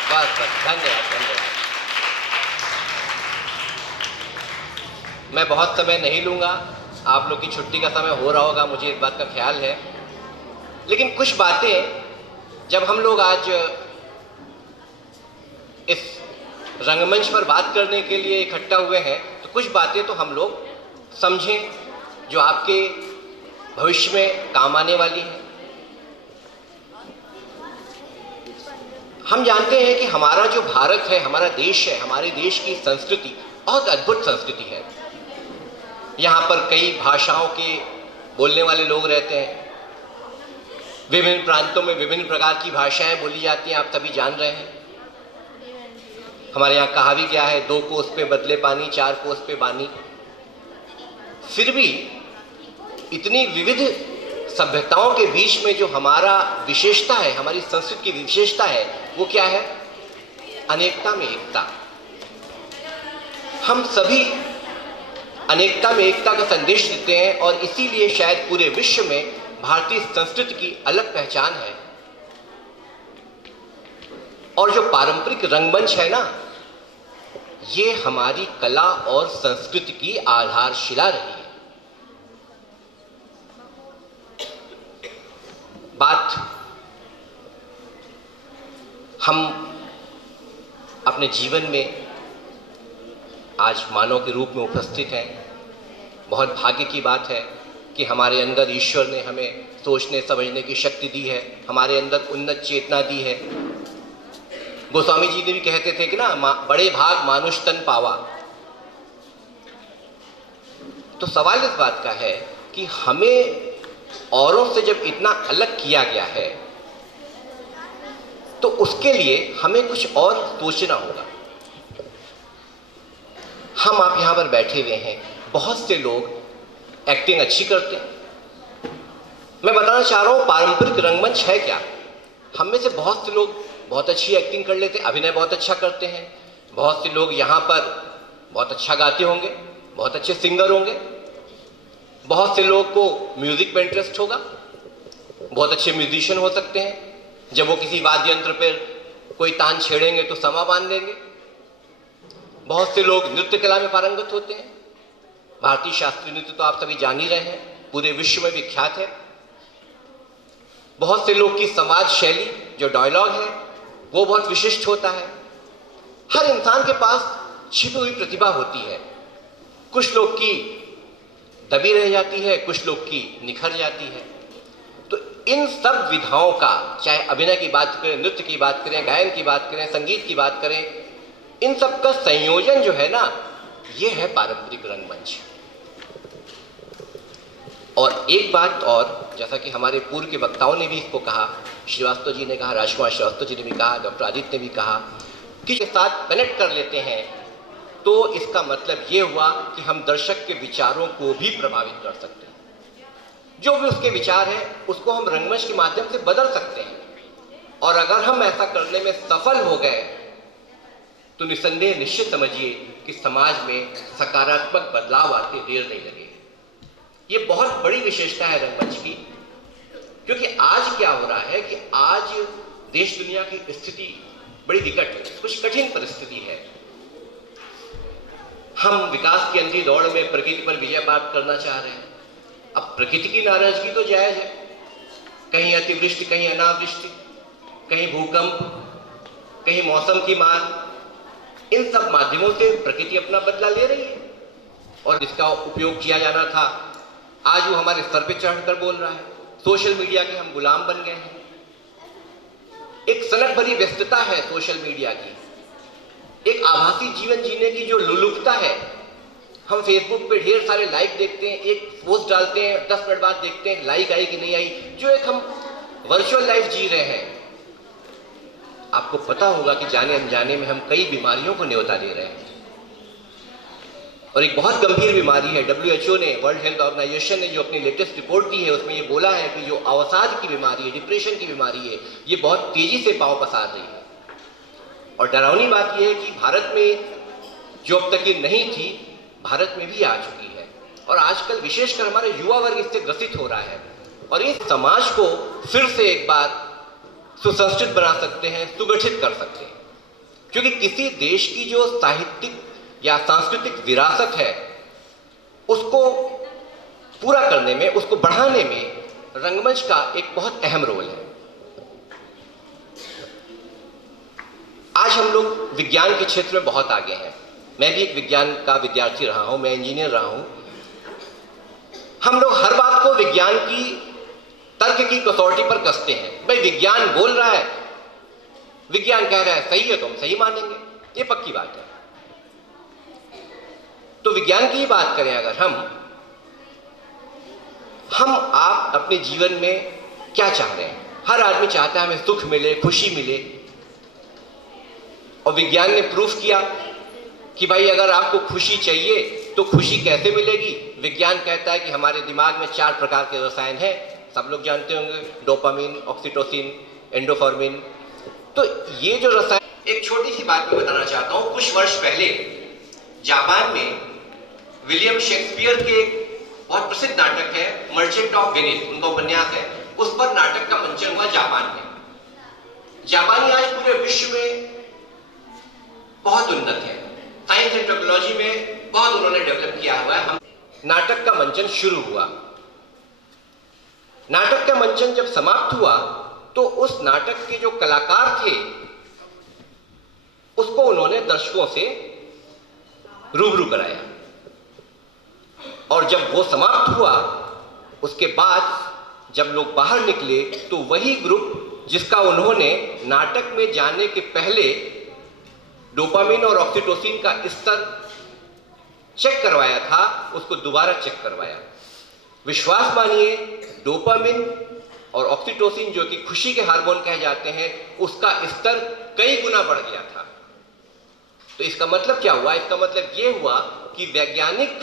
बस धन्यवाद धन्यवाद। मैं बहुत समय नहीं लूँगा, आप लोग की छुट्टी का समय हो रहा होगा, मुझे इस बात का ख्याल है, लेकिन कुछ बातें जब हम लोग आज इस रंगमंच पर बात करने के लिए इकट्ठा हुए हैं तो कुछ बातें तो हम लोग समझें जो आपके भविष्य में काम आने वाली हैं। हम जानते हैं कि हमारा जो भारत है, हमारा देश है, हमारे देश की संस्कृति बहुत अद्भुत संस्कृति है। यहाँ पर कई भाषाओं के बोलने वाले लोग रहते हैं, विभिन्न प्रांतों में विभिन्न प्रकार की भाषाएं बोली जाती हैं, आप सभी जान रहे हैं। हमारे यहाँ कहा भी गया है, 2 कोस पे बदले पानी, 4 कोस पे बानी। फिर भी इतनी विविध सभ्यताओं के बीच में जो हमारा विशेषता है, हमारी संस्कृति की विशेषता है, वो क्या है? अनेकता में एकता। हम सभी अनेकता में एकता का संदेश देते हैं और इसीलिए शायद पूरे विश्व में भारतीय संस्कृति की अलग पहचान है। और जो पारंपरिक रंगमंच है ना, ये हमारी कला और संस्कृति की आधारशिला रही है। बात हम अपने जीवन में आज मानव के रूप में उपस्थित हैं। बहुत भाग्य की बात है कि हमारे अंदर ईश्वर ने हमें सोचने समझने की शक्ति दी है, हमारे अंदर उन्नत चेतना दी है। गोस्वामी जी ने भी कहते थे कि ना, बड़े भाग मानुष तन पावा। तो सवाल इस बात का है कि हमें औरों से जब इतना अलग किया गया है तो उसके लिए हमें कुछ और सोचना होगा। हम आप यहाँ पर बैठे हुए हैं, बहुत से लोग एक्टिंग अच्छी करते हैं। मैं बताना चाह रहा हूँ पारंपरिक रंगमंच है क्या। हम में से बहुत से लोग बहुत अच्छी एक्टिंग कर लेते हैं, अभिनय बहुत अच्छा करते हैं। बहुत से लोग यहाँ पर बहुत अच्छा गाते होंगे, बहुत अच्छे सिंगर होंगे। बहुत से लोग को म्यूजिक में इंटरेस्ट होगा, बहुत अच्छे म्यूजिशियन हो सकते हैं। जब वो किसी वाद्य यंत्र पर कोई तान छेड़ेंगे तो समा बांध देंगे। बहुत से लोग नृत्य कला में पारंगत होते हैं। भारतीय शास्त्रीय नृत्य तो आप सभी जान ही रहे हैं, पूरे विश्व में विख्यात है। बहुत से लोग की संवाद शैली जो डायलॉग है वो बहुत विशिष्ट होता है। हर इंसान के पास छिपी हुई प्रतिभा होती है। कुछ लोग की दबी रह जाती है, कुछ लोग की निखर जाती है। तो इन सब विधाओं का, चाहे अभिनय की बात करें, नृत्य की बात करें, गायन की बात करें, संगीत की बात करें, इन सब का संयोजन जो है ना, ये है पारंपरिक रंगमंच। और एक बात और, जैसा कि हमारे पूर्व के वक्ताओं ने भी इसको कहा, श्रीवास्तव जी ने कहा, राजकुमार श्रीवास्तव जी ने भी कहा, डॉक्टर आदित्य ने भी कहा कि के साथ कनेक्ट कर लेते हैं तो इसका मतलब ये हुआ कि हम दर्शक के विचारों को भी प्रभावित कर सकते हैं। जो भी उसके विचार है उसको हम रंगमंच के माध्यम से बदल सकते हैं। और अगर हम ऐसा करने में सफल हो गए तो निसंदेह निश्चित समझिए कि समाज में सकारात्मक बदलाव आते देर नहीं लगे। ये बहुत बड़ी विशेषता है रंगमंच की, क्योंकि आज क्या हो रहा है कि आज देश दुनिया की स्थिति बड़ी विकट है, कुछ कठिन परिस्थिति है। हम विकास की अंधी दौड़ में प्रकृति पर विजय प्राप्त करना चाह रहे हैं। अब प्रकृति की नाराजगी तो जायज है, कहीं अतिवृष्टि, कहीं अनावृष्टि, कहीं भूकंप, कहीं मौसम की मार, इन सब माध्यमों से प्रकृति अपना बदला ले रही है और जिसका उपयोग किया जाना था आज वो हमारे सर पे चढ़कर बोल रहा है। सोशल मीडिया के हम गुलाम बन गए हैं। एक सनक भरी व्यस्तता है सोशल मीडिया की, एक आभासी जीवन जीने की जो लुलुकता है। हम फेसबुक पे ढेर सारे लाइक देखते हैं, एक पोस्ट डालते हैं, 10 मिनट बाद देखते हैं लाइक आई कि नहीं आई, जो एक हम वर्चुअल लाइफ जी रहे हैं। आपको पता होगा कि जाने अनजाने में हम कई बीमारियों को न्योता दे रहे हैं, और एक बहुत गंभीर बीमारी है। WHO ने, वर्ल्ड हेल्थ ऑर्गेनाइजेशन ने जो अपनी लेटेस्ट रिपोर्ट दी है, उसमें ये बोला है कि जो अवसाद की बीमारी है, डिप्रेशन की बीमारी है, ये बहुत तेजी से पांव पसार रही है। और डरावनी बात यह है कि भारत में जो अब तक ये नहीं थी, भारत में भी आ चुकी है, और आजकल विशेषकर हमारे युवा वर्ग इससे ग्रसित हो रहा है। और इस समाज को फिर से एक बार सुसंस्कृत बना सकते हैं, सुगठित कर सकते हैं, क्योंकि किसी देश की जो साहित्यिक या सांस्कृतिक विरासत है, उसको पूरा करने में, उसको बढ़ाने में रंगमंच का एक बहुत अहम रोल है। आज हम लोग विज्ञान के क्षेत्र में बहुत आगे हैं। मैं भी एक विज्ञान का विद्यार्थी रहा हूं, मैं इंजीनियर रहा हूं। हम लोग हर बात को विज्ञान की, तर्क की कसौटी पर कसते हैं। भाई विज्ञान बोल रहा है, विज्ञान कह रहा है सही है तो हम सही मानेंगे, ये पक्की बात है। तो विज्ञान की ही बात करें अगर हम आप अपने जीवन में क्या चाह रहे हैं? हर आदमी चाहता है हमें सुख मिले, खुशी मिले, और विज्ञान ने प्रूफ किया कि भाई अगर आपको खुशी चाहिए तो खुशी कैसे मिलेगी? विज्ञान कहता है कि हमारे दिमाग में 4 प्रकार के रसायन हैं, सब लोग जानते होंगे, डोपामिन, ऑक्सीटोसिन, एंडोफॉर्मिन। तो ये जो रसायन, एक छोटी सी बात मैं बताना चाहता हूं। कुछ वर्ष पहले जापान में विलियम शेक्सपियर के एक बहुत प्रसिद्ध नाटक है मर्चेंट ऑफ वेनिस, उनका उपन्यास है, उस पर नाटक का मंचन हुआ जापान में। जापानी आज पूरे विश्व में बहुत उन्नत है, साइंस एंड टेक्नोलॉजी में बहुत उन्होंने डेवलप किया हुआ है। नाटक का मंचन शुरू हुआ। नाटक का मंचन जब समाप्त हुआ तो उस नाटक के जो कलाकार थे उसको उन्होंने दर्शकों से रूबरू कराया, और जब वो समाप्त हुआ उसके बाद जब लोग बाहर निकले तो वही ग्रुप जिसका उन्होंने नाटक में जाने के पहले डोपामिन और ऑक्सीटोसिन का स्तर चेक करवाया था, उसको दोबारा चेक करवाया। विश्वास मानिए, डोपामिन और ऑक्सीटोसिन जो कि खुशी के हार्मोन कहे जाते हैं, उसका स्तर कई गुना बढ़ गया था। तो इसका मतलब क्या हुआ? इसका मतलब यह हुआ कि वैज्ञानिक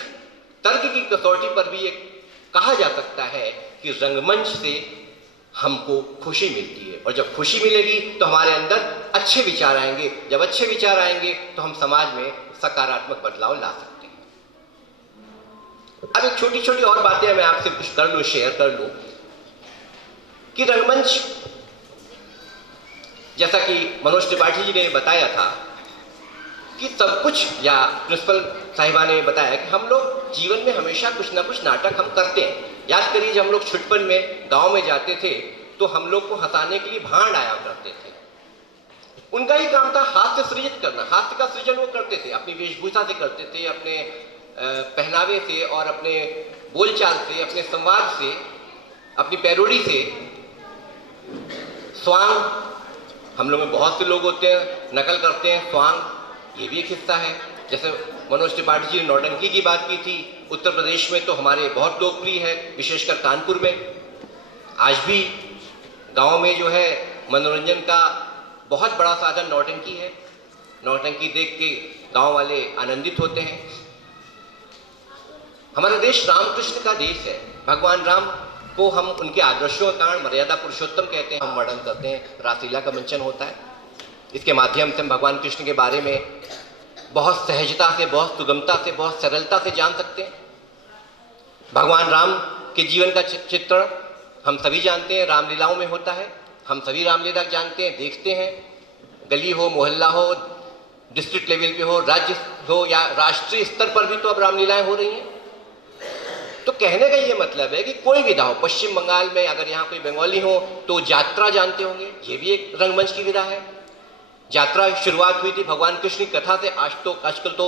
तर्क की कसौटी पर भी ये कहा जा सकता है कि रंगमंच से हमको खुशी मिलती है, और जब खुशी मिलेगी तो हमारे अंदर अच्छे विचार आएंगे, जब अच्छे विचार आएंगे तो हम समाज में सकारात्मक बदलाव ला सकते हैं। अब एक छोटी छोटी और बातें मैं आपसे कुछ कर लूं, शेयर कर लूं कि रंगमंच, जैसा कि मनोज त्रिपाठी जी ने बताया था कि सब कुछ, या प्रिंसिपल साहिबा ने बताया कि हम लोग जीवन में हमेशा कुछ ना कुछ नाटक हम करते हैं। याद करिए, जब हम लोग छुटपन में गांव में जाते थे तो हम लोग को हंसाने के लिए भांड आया करते थे। उनका ही काम था हास्य सृजित करना, हास्य का सृजन वो करते थे, अपनी वेशभूषा से करते थे, अपने पहनावे से और अपने बोलचाल से, अपने संवाद से, अपनी पैरोडी से। स्वांग, हम लोग में बहुत से लोग होते हैं नकल करते हैं, स्वांग ये भी एक हिस्सा है। जैसे मनोज त्रिपाठी जी ने नौटंकी की बात की थी, उत्तर प्रदेश में तो हमारे बहुत लोकप्रिय है, विशेषकर कानपुर में। आज भी गांव में जो है मनोरंजन का बहुत बड़ा साधन नौटंकी है। नौटंकी देख के गांव वाले आनंदित होते हैं। हमारा देश रामकृष्ण का देश है। भगवान राम को हम उनके आदर्शों के कारण मर्यादा पुरुषोत्तम कहते हैं, हम वर्णन करते हैं, रासलीला का मंचन होता है। इसके माध्यम से हम भगवान कृष्ण के बारे में बहुत सहजता से, बहुत सुगमता से, बहुत सरलता से जान सकते हैं। भगवान राम के जीवन का चित्रण हम सभी जानते हैं, रामलीलाओं में होता है। हम सभी रामलीला जानते हैं, देखते हैं। गली हो, मोहल्ला हो, डिस्ट्रिक्ट लेवल पे हो, राज्य हो, या राष्ट्रीय स्तर पर भी तो अब रामलीलाएं हो रही हैं। तो कहने का ये मतलब है कि कोई विधा हो, पश्चिम बंगाल में अगर यहाँ कोई बंगाली हो तो यात्रा जानते होंगे, ये भी एक रंगमंच की विधा है। यात्रा शुरुआत हुई थी भगवान कृष्ण की कथा से। आजकल तो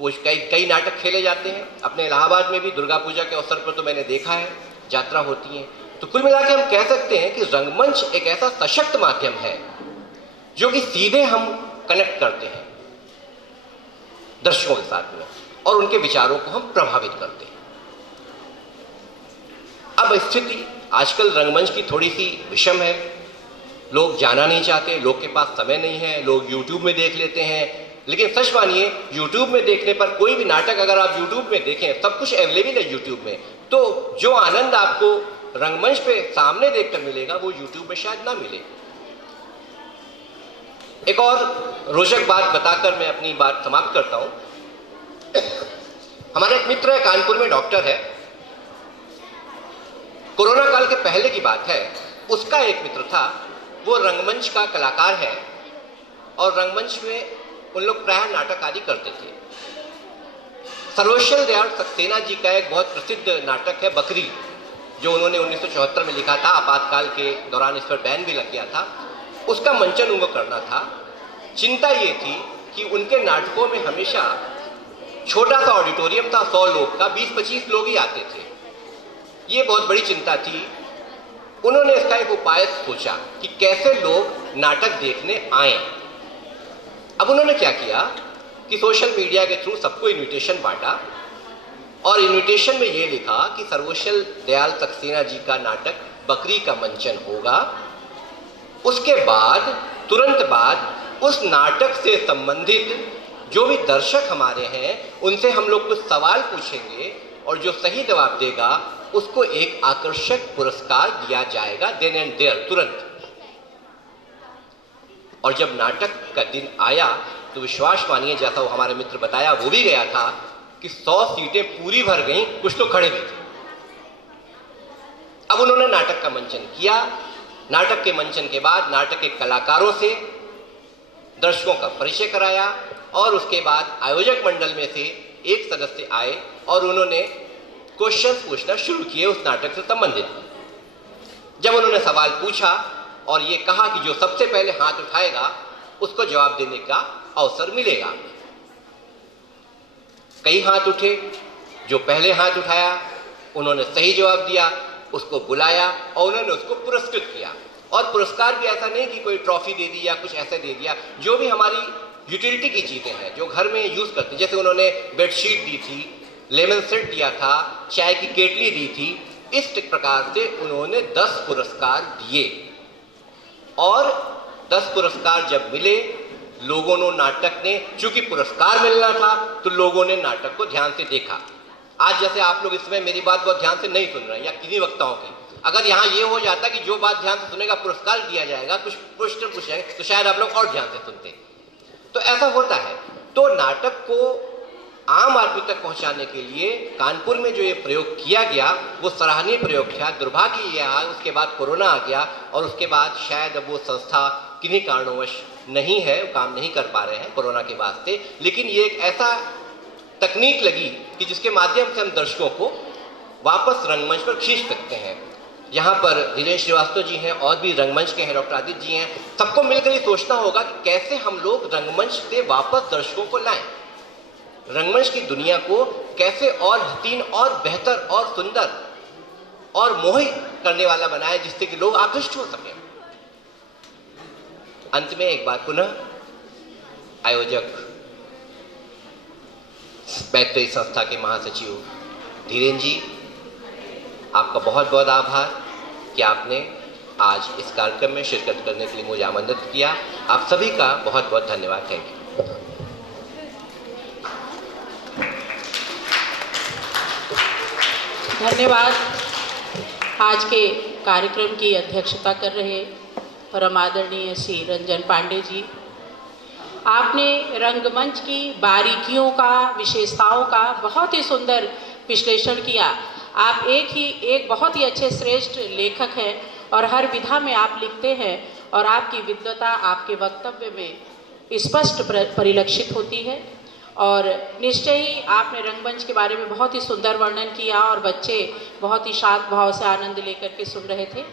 वो कई नाटक खेले जाते हैं। अपने इलाहाबाद में भी दुर्गा पूजा के अवसर पर तो मैंने देखा है यात्रा होती है। तो कुल मिला के हम कह सकते हैं कि रंगमंच एक ऐसा सशक्त माध्यम है जो कि सीधे हम कनेक्ट करते हैं दर्शकों के साथ में और उनके विचारों को हम प्रभावित करते हैं। अब स्थिति आजकल रंगमंच की थोड़ी सी विषम है। लोग जाना नहीं चाहते, लोग के पास समय नहीं है, लोग YouTube में देख लेते हैं। लेकिन सच मानिए, YouTube में देखने पर कोई भी नाटक अगर आप YouTube में देखें, सब कुछ अवेलेबल है YouTube में, तो जो आनंद आपको रंगमंच पे सामने देखकर मिलेगा वो YouTube में शायद ना मिले। एक और रोचक बात बताकर मैं अपनी बात समाप्त करता हूं। हमारा एक मित्र है, कानपुर में डॉक्टर है। कोरोना काल के पहले की बात है, उसका एक मित्र था, वो रंगमंच का कलाकार है और रंगमंच में उन लोग प्रायः नाटक आदि करते थे। सर्वोच्चल दयाल सक्सेना जी का एक बहुत प्रसिद्ध नाटक है बकरी, जो उन्होंने 1974 में लिखा था। आपातकाल के दौरान इस पर बैन भी लग गया था। उसका मंचन उनको करना था। चिंता ये थी कि उनके नाटकों में हमेशा छोटा सा ऑडिटोरियम था, 100 लोग का, 20-25 लोग ही आते थे। ये बहुत बड़ी चिंता थी। उन्होंने इसका एक उपाय सोचा कि कैसे लोग नाटक देखने आए। अब उन्होंने क्या किया कि सोशल मीडिया के थ्रू सबको इन्विटेशन बांटा और इन्विटेशन में ये लिखा कि सर्वोच्चल दयाल सक्सेना जी का नाटक बकरी का मंचन होगा। उसके बाद तुरंत बाद उस नाटक से संबंधित जो भी दर्शक हमारे हैं उनसे हम लोग कुछ सवाल पूछेंगे और जो सही जवाब देगा उसको एक आकर्षक पुरस्कार दिया जाएगा देन एंड देयर, तुरंत। और जब नाटक का दिन आया तो विश्वास मानिए, जैसा वो हमारे मित्र बताया, वो भी गया था कि 100 सीटें पूरी भर गईं, कुछ तो खड़े भी थे। अब उन्होंने नाटक का मंचन किया। नाटक के मंचन के बाद नाटक के कलाकारों से दर्शकों का परिचय कराया और उसके बाद आयोजक मंडल में से एक सदस्य आए और उन्होंने क्वेश्चन पूछना शुरू किए उस नाटक से संबंधित। जब उन्होंने सवाल पूछा और ये कहा कि जो सबसे पहले हाथ उठाएगा उसको जवाब देने का अवसर मिलेगा। कई हाथ उठे। जो पहले हाथ उठाया उन्होंने सही जवाब दिया, उसको बुलाया और उन्होंने उसको पुरस्कृत किया। और पुरस्कार भी ऐसा नहीं कि कोई ट्रॉफी दे दी या कुछ ऐसे दे दिया, जो भी हमारी यूटिलिटी की चीज़ें हैं जो घर में यूज़ करते हैं, जैसे उन्होंने बेडशीट दी थी, लेमन सेट दिया था, चाय की केटली दी थी। इस प्रकार से उन्होंने 10 पुरस्कार दिए और 10 पुरस्कार जब मिले, लोगों ने नाटक ने, चूंकि पुरस्कार मिलना था तो लोगों ने नाटक को ध्यान से देखा। आज जैसे आप लोग इसमें मेरी बात बहुत ध्यान से नहीं सुन रहे हैं या किसी वक्ताओं की, अगर यहाँ ये हो जाता कि जो बात ध्यान से सुनेगा पुरस्कार दिया जाएगा, कुछ प्रश्न पूछेंगे, तो शायद आप लोग और ध्यान से सुनते। तो ऐसा होता है। तो नाटक को आम आदमी तक पहुंचाने के लिए कानपुर में जो ये प्रयोग किया गया वो सराहनीय प्रयोग था। दुर्भाग्य ये आया, उसके बाद कोरोना आ गया और उसके बाद शायद अब वो संस्था किन्हीं कारणवश नहीं है, काम नहीं कर पा रहे हैं कोरोना के वास्ते। लेकिन ये एक ऐसा तकनीक लगी कि जिसके माध्यम से हम दर्शकों को वापस रंगमंच पर खींच सकते हैं। यहाँ पर धीरेश श्रीवास्तव जी हैं और भी रंगमंच के हैं, डॉक्टर आदित्य जी हैं। सबको मिलकर ये सोचना होगा कि कैसे हम लोग रंगमंच से वापस दर्शकों को लाएं, रंगमंच की दुनिया को कैसे और हसीन और बेहतर और सुंदर और मोहित करने वाला बनाए, जिससे कि लोग आकृष्ट हो सकें। अंत में एक बार पुनः आयोजक बैतरई संस्था के महासचिव धीरेन जी, आपका बहुत बहुत आभार कि आपने आज इस कार्यक्रम में शिरकत करने के लिए मुझे आमंत्रित किया। आप सभी का बहुत बहुत धन्यवाद। Thank you. धन्यवाद। आज के कार्यक्रम की अध्यक्षता कर रहे परम आदरणीय श्री रंजन पांडे जी, आपने रंगमंच की बारीकियों का, विशेषताओं का बहुत ही सुंदर विश्लेषण किया। आप एक बहुत ही अच्छे श्रेष्ठ लेखक हैं और हर विधा में आप लिखते हैं और आपकी विद्वता आपके वक्तव्य में स्पष्ट परिलक्षित होती है। और निश्चय ही आपने रंगमंच के बारे में बहुत ही सुंदर वर्णन किया और बच्चे बहुत ही शांत भाव से आनंद लेकर के सुन रहे थे।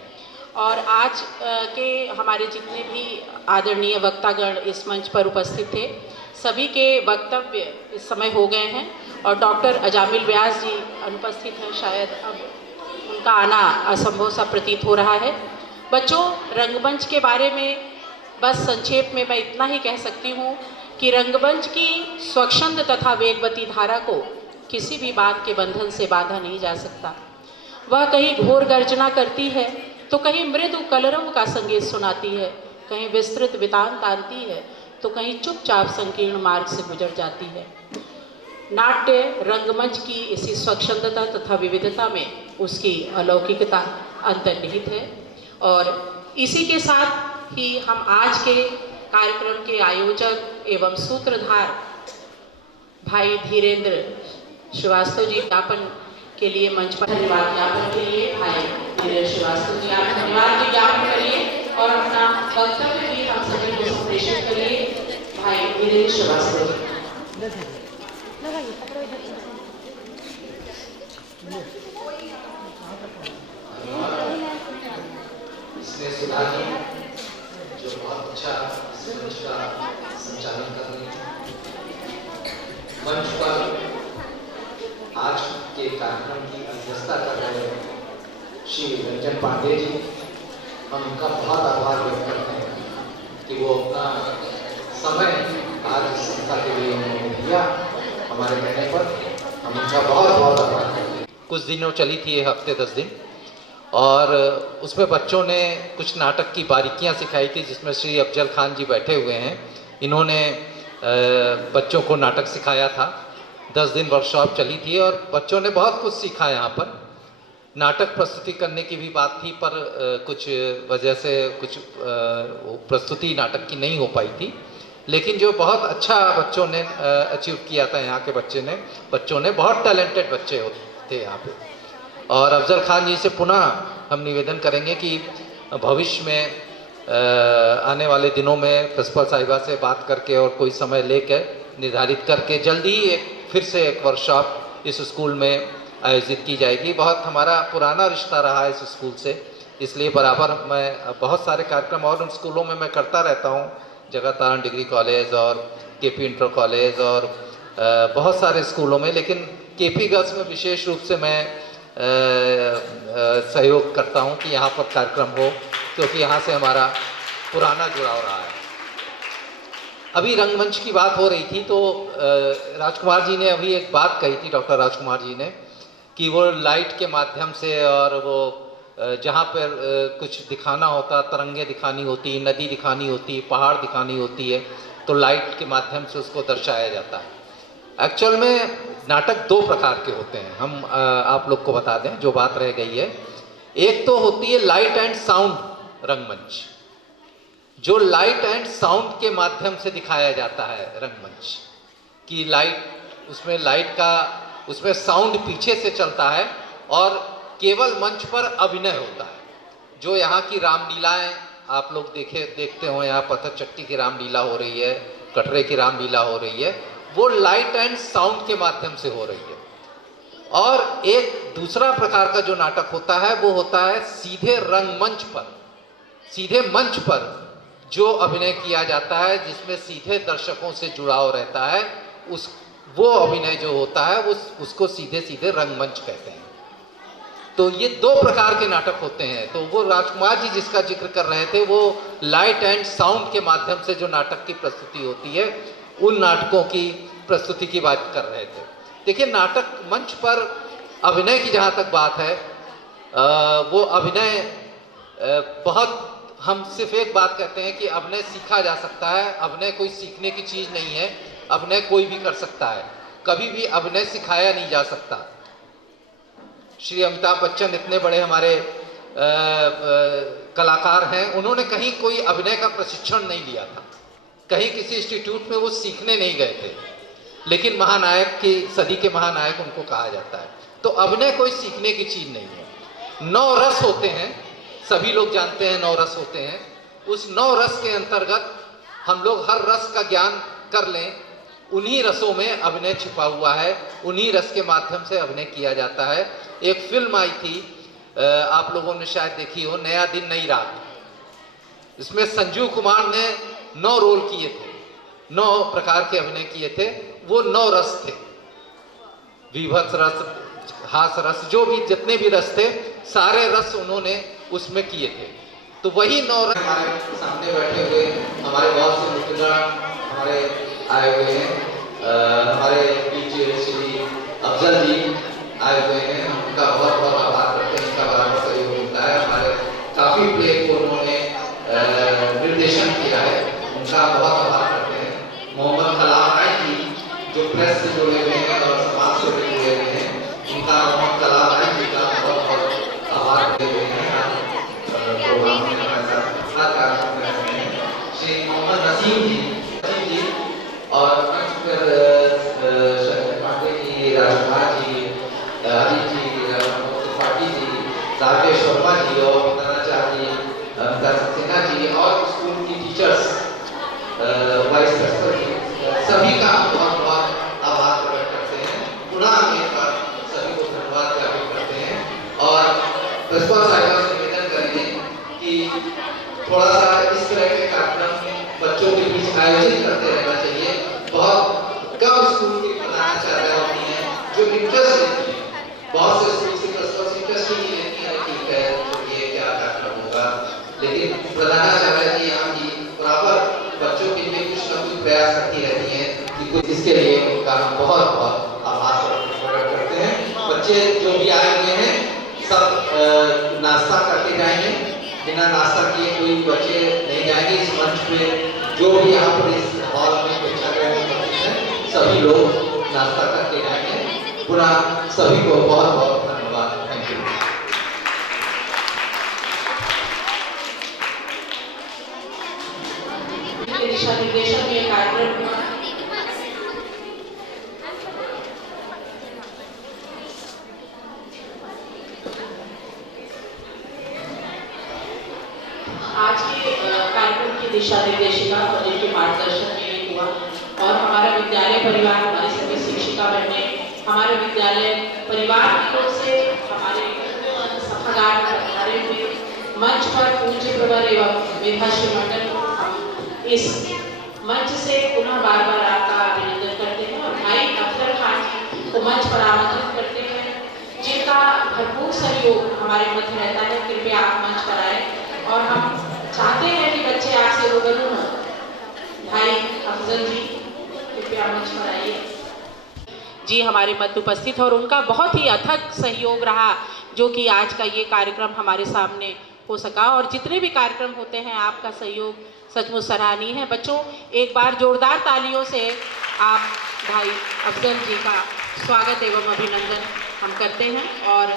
और आज के हमारे जितने भी आदरणीय वक्तागण इस मंच पर उपस्थित थे, सभी के वक्तव्य इस समय हो गए हैं और डॉक्टर अजामिल व्यास जी अनुपस्थित हैं, शायद अब उनका आना असंभव सा प्रतीत हो रहा है। बच्चों, रंगमंच के बारे में बस संक्षेप में मैं इतना ही कह सकती हूँ कि रंगमंच की स्वच्छंद तथा वेगवती धारा को किसी भी बात के बंधन से बाधा नहीं जा सकता। वह कहीं घोर गर्जना करती है तो कहीं मृदु कलरव का संगीत सुनाती है, कहीं विस्तृत वितान तानती है तो कहीं चुपचाप संकीर्ण मार्ग से गुजर जाती है। नाट्य रंगमंच की इसी स्वच्छंदता तथा विविधता में उसकी अलौकिकता अंतर्निहित है। और इसी के साथ ही हम आज के कार्यक्रम के आयोजक एवं सूत्रधार भाई धीरेन्द्र श्रीवास्तव जी ज्ञापन के लिए मंच पर धन्यवाद ज्ञापन के लिए भाई धीरेन्द्र श्रीवास्तव जी आप धन्यवाद ज्ञापन करिए और अपना वक्तव्य भी हम सभी को प्रेषित करिए भाई धीरेन्द्र श्रीवास्तव जी। इसमें सुधा जी जो बहुत अच्छा मंच का संचालन कर रही है। मंच पर आज के कार्यक्रम की अध्यक्षता कर रहे हैं श्री रंजन पांडे जी, हम उनका बहुत आभार व्यक्त करते हैं कि वो अपना समय आज इस संस्था के लिए उन्होंने दिया। हमारे कहने पर हम उनका बहुत बहुत आभार करते हैं। कुछ दिनों चली थी ये हफ्ते 10 दिन, और उसमें बच्चों ने कुछ नाटक की बारीकियां सिखाई थी, जिसमें श्री अफजल खान जी बैठे हुए हैं। इन्होंने बच्चों को नाटक सिखाया था। 10 दिन वर्कशॉप चली थी और बच्चों ने बहुत कुछ सीखा। यहाँ पर नाटक प्रस्तुति करने की भी बात थी, पर कुछ वजह से कुछ प्रस्तुति नाटक की नहीं हो पाई थी, लेकिन जो बहुत अच्छा बच्चों ने अचीव किया था यहाँ के बच्चों ने बहुत टैलेंटेड बच्चे थे यहाँ पे। और अफजल खान जी से पुनः हम निवेदन करेंगे कि भविष्य में आने वाले दिनों में प्रिंसिपल साहिबा से बात करके और कोई समय लेकर निर्धारित करके जल्दी ही फिर से एक वर्कशॉप इस स्कूल में आयोजित की जाएगी। बहुत हमारा पुराना रिश्ता रहा है इस स्कूल से, इसलिए बराबर मैं बहुत सारे कार्यक्रम और उन स्कूलों में मैं करता रहता हूँ, जगतारण डिग्री कॉलेज और केपी इंटर कॉलेज और बहुत सारे स्कूलों में, लेकिन केपी गर्ल्स में विशेष रूप से मैं सहयोग करता हूं कि यहाँ पर कार्यक्रम हो, क्योंकि यहाँ से हमारा पुराना जुड़ाव रहा है। अभी रंगमंच की बात हो रही थी तो राजकुमार जी ने अभी एक बात कही थी, डॉक्टर राजकुमार जी ने, कि वो लाइट के माध्यम से और वो जहाँ पर कुछ दिखाना होता, तरंगे दिखानी होती, नदी दिखानी होती, पहाड़ दिखानी होती है, तो लाइट के माध्यम से उसको दर्शाया जाता है। एक्चुअल में नाटक 2 प्रकार के होते हैं। हम आप लोग को बता दें, जो बात रह गई है, एक तो होती है लाइट एंड साउंड रंगमंच, जो लाइट एंड साउंड के माध्यम से दिखाया जाता है रंगमंच की उसमें साउंड पीछे से चलता है और केवल मंच पर अभिनय होता है। जो यहाँ की रामलीलाएं आप लोग देखते हो, यहाँ पत्थर चट्टी की रामलीला हो रही है, कटरे की रामलीला हो रही है, वो लाइट एंड साउंड के माध्यम से हो रही है। और एक दूसरा प्रकार का जो नाटक होता है वो होता है सीधे रंगमंच पर, सीधे मंच पर जो अभिनय किया जाता है, जिसमें सीधे दर्शकों से जुड़ाव रहता है। वो अभिनय जो होता है उसको सीधे सीधे रंगमंच कहते हैं। तो ये 2 प्रकार के नाटक होते हैं। तो वो राजकुमार जी जिसका जिक्र कर रहे थे, वो लाइट एंड साउंड के माध्यम से जो नाटक की प्रस्तुति होती है, उन नाटकों की प्रस्तुति की बात कर रहे थे। देखिए, नाटक मंच पर अभिनय की जहाँ तक बात है, वो अभिनय बहुत, हम सिर्फ एक बात कहते हैं कि अभिनय सीखा जा सकता है। अभिनय कोई सीखने की चीज़ नहीं है, अभिनय कोई भी कर सकता है, कभी भी अभिनय सिखाया नहीं जा सकता। श्री अमिताभ बच्चन इतने बड़े हमारे कलाकार हैं, उन्होंने कहीं कोई अभिनय का प्रशिक्षण नहीं लिया था, कहीं किसी इंस्टीट्यूट में वो सीखने नहीं गए थे, लेकिन महानायक की सदी के महानायक उनको कहा जाता है। तो अभिनय कोई सीखने की चीज़ नहीं है। 9 रस होते हैं, सभी लोग जानते हैं 9 रस होते हैं। उस 9 रस के अंतर्गत हम लोग हर रस का ज्ञान कर लें, उन्हीं रसों में अभिनय छिपा हुआ है, उन्हीं रस के माध्यम से अभिनय किया जाता है। एक फिल्म आई थी, आप लोगों ने शायद देखी हो, नया दिन नई रात। इसमें संजीव कुमार ने 9 रोल किए थे, 9 प्रकार के अभिनय किए थे। वो 9 रस थे, विभत्स रस, हास रस, जो भी जितने भी रस थे, सारे रस उन्होंने उसमें किए थे। तो वही 9 रंग हमारे सामने बैठे हुए हमारे बहुत से मित्रगण हमारे आए हुए हैं। हमारे बीच श्री अफजल जी आए हुए हैं, उनका बहुत बहुत आभार करते हैं, इनका बराबर सहयोग मिलता है। हमारे काफ़ी प्ले को उन्होंने निर्देशन किया है, उनका बहुत आभार करते हैं। मोहम्मद कलाम राय जी जो प्रेस से जुड़े हुए हैं और समाज से जुड़े हुए हैं, उनका मोहम्मद कलाम राय जी का बहुत बहुत आभार करते हुए हैं। प्रोग्राम में हमारे साथ हर कार्यक्रम में रहते हैं। श्री मोहम्मद नसीम जी और शंकर पांडे जी, राजकुमार जी, अजीत जी, त्रिपाठी जी, राकेश शर्मा जी और मितानाचार्य सक्सेना जी और स्कूल की टीचर्स, वाइस प्रिंसिपल जी, सभी का बहुत बहुत आभार प्रकट करते हैं। पुनः हम एक बार सभी को धन्यवाद ज्ञापित करते हैं और प्रिंसिपल साहिबा से निवेदन करेंगे कि थोड़ा सा इस तरह के कार्यक्रम बच्चों के बीच आयोजित करते रहना चाहिए। बहुत कम स्कूल की प्रधानाचार्य होती हैं जो इंटरेस्ट लेती है, बहुत से स्कूल से प्रिंसिपल इंटरेस्ट ही नहीं लेती है, ठीक है चलिए क्या कार्यक्रम होगा, लेकिन प्रधानाचार्य जी यहाँ की बराबर बच्चों के लिए कुछ न कुछ प्रयास करती रहती हैं कि कुछ इसके लिए उनका हम बहुत बहुत आभार प्रकट करते हैं। बच्चे जो भी आए हुए हैं सब नाश्ता करके जाएंगे, बिना नाश्ता किए कोई बच्चे नहीं जाएंगे। इस मंच पे जो भी यहाँ पर इस हॉल में प्रेक्षागृह में उपस्थित हैं सभी लोग नाश्ता करके जाएंगे। पुनः सभी को बहुत बहुत धन्यवाद। Thank you. दिशा निर्देशन में कार्यक्रम आज के कार्यक्रम की दिशा निर्देशिका और जिनके मार्गदर्शन में ये हुआ और हमारा विद्यालय परिवार, हमारी सभी शिक्षिका बहनें, हमारे विद्यालय परिवार की ओर से हमारे सभागार में हमारे हुए मंच पर पूज्य प्रवर एवं मेधाश्री मंडल को हम इस मंच से पुनः बार बार आपका अभिनंदन करते हैं और भाई अफजल खान जी को मंच पर आमंत्रित करते हैं, जिनका भरपूर सहयोग हमारे मध्य रहता है। कृपया आप मंच पर आए और हम चाहते हैं कि बच्चे आपसे रूबरू हों। भाई अफजल जी कृपया मंच पर आइए। जी हमारे मध्य उपस्थित और उनका बहुत ही अथक सहयोग रहा जो कि आज का ये कार्यक्रम हमारे सामने हो सका। और जितने भी कार्यक्रम होते हैं आपका सहयोग सचमुच सराहनीय है। बच्चों एक बार जोरदार तालियों से आप भाई अफजल जी का स्वागत एवं अभिनंदन हम करते हैं और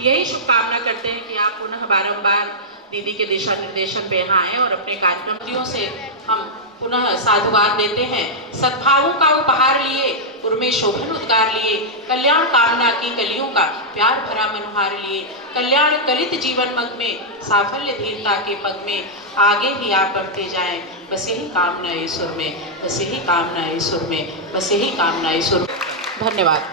यही शुभकामना करते हैं कि आप पुनः बारंबार दीदी के दिशा निर्देशन पे यहाँ आए और अपने कार्यक्रमों से हम पुनः साधुवाद देते हैं। सद्भावों का उपहार लिए, उर्मे शोभन उद्गार लिए, कल्याण कामना की कलियों का प्यार भरा मनोहार लिए, कल्याण कलित जीवन मग में, साफल्य धीरता के पग में, आगे ही आप बढ़ते जाएं, बस यही कामना ईश्वर में, बस यही कामना ईश्वर में, बस यही कामना ईश्वर में। धन्यवाद।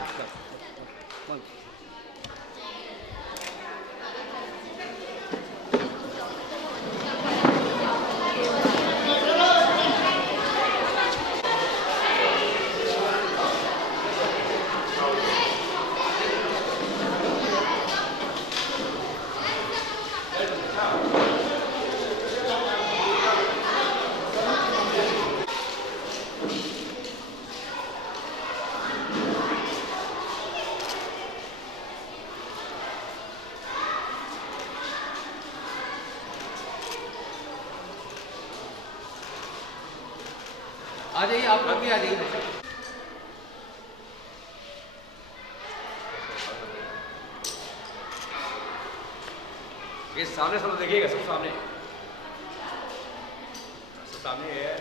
आ जाइए, आप लोग भी आ जाइए। ये सामने सब देखिएगा, सब सामने है।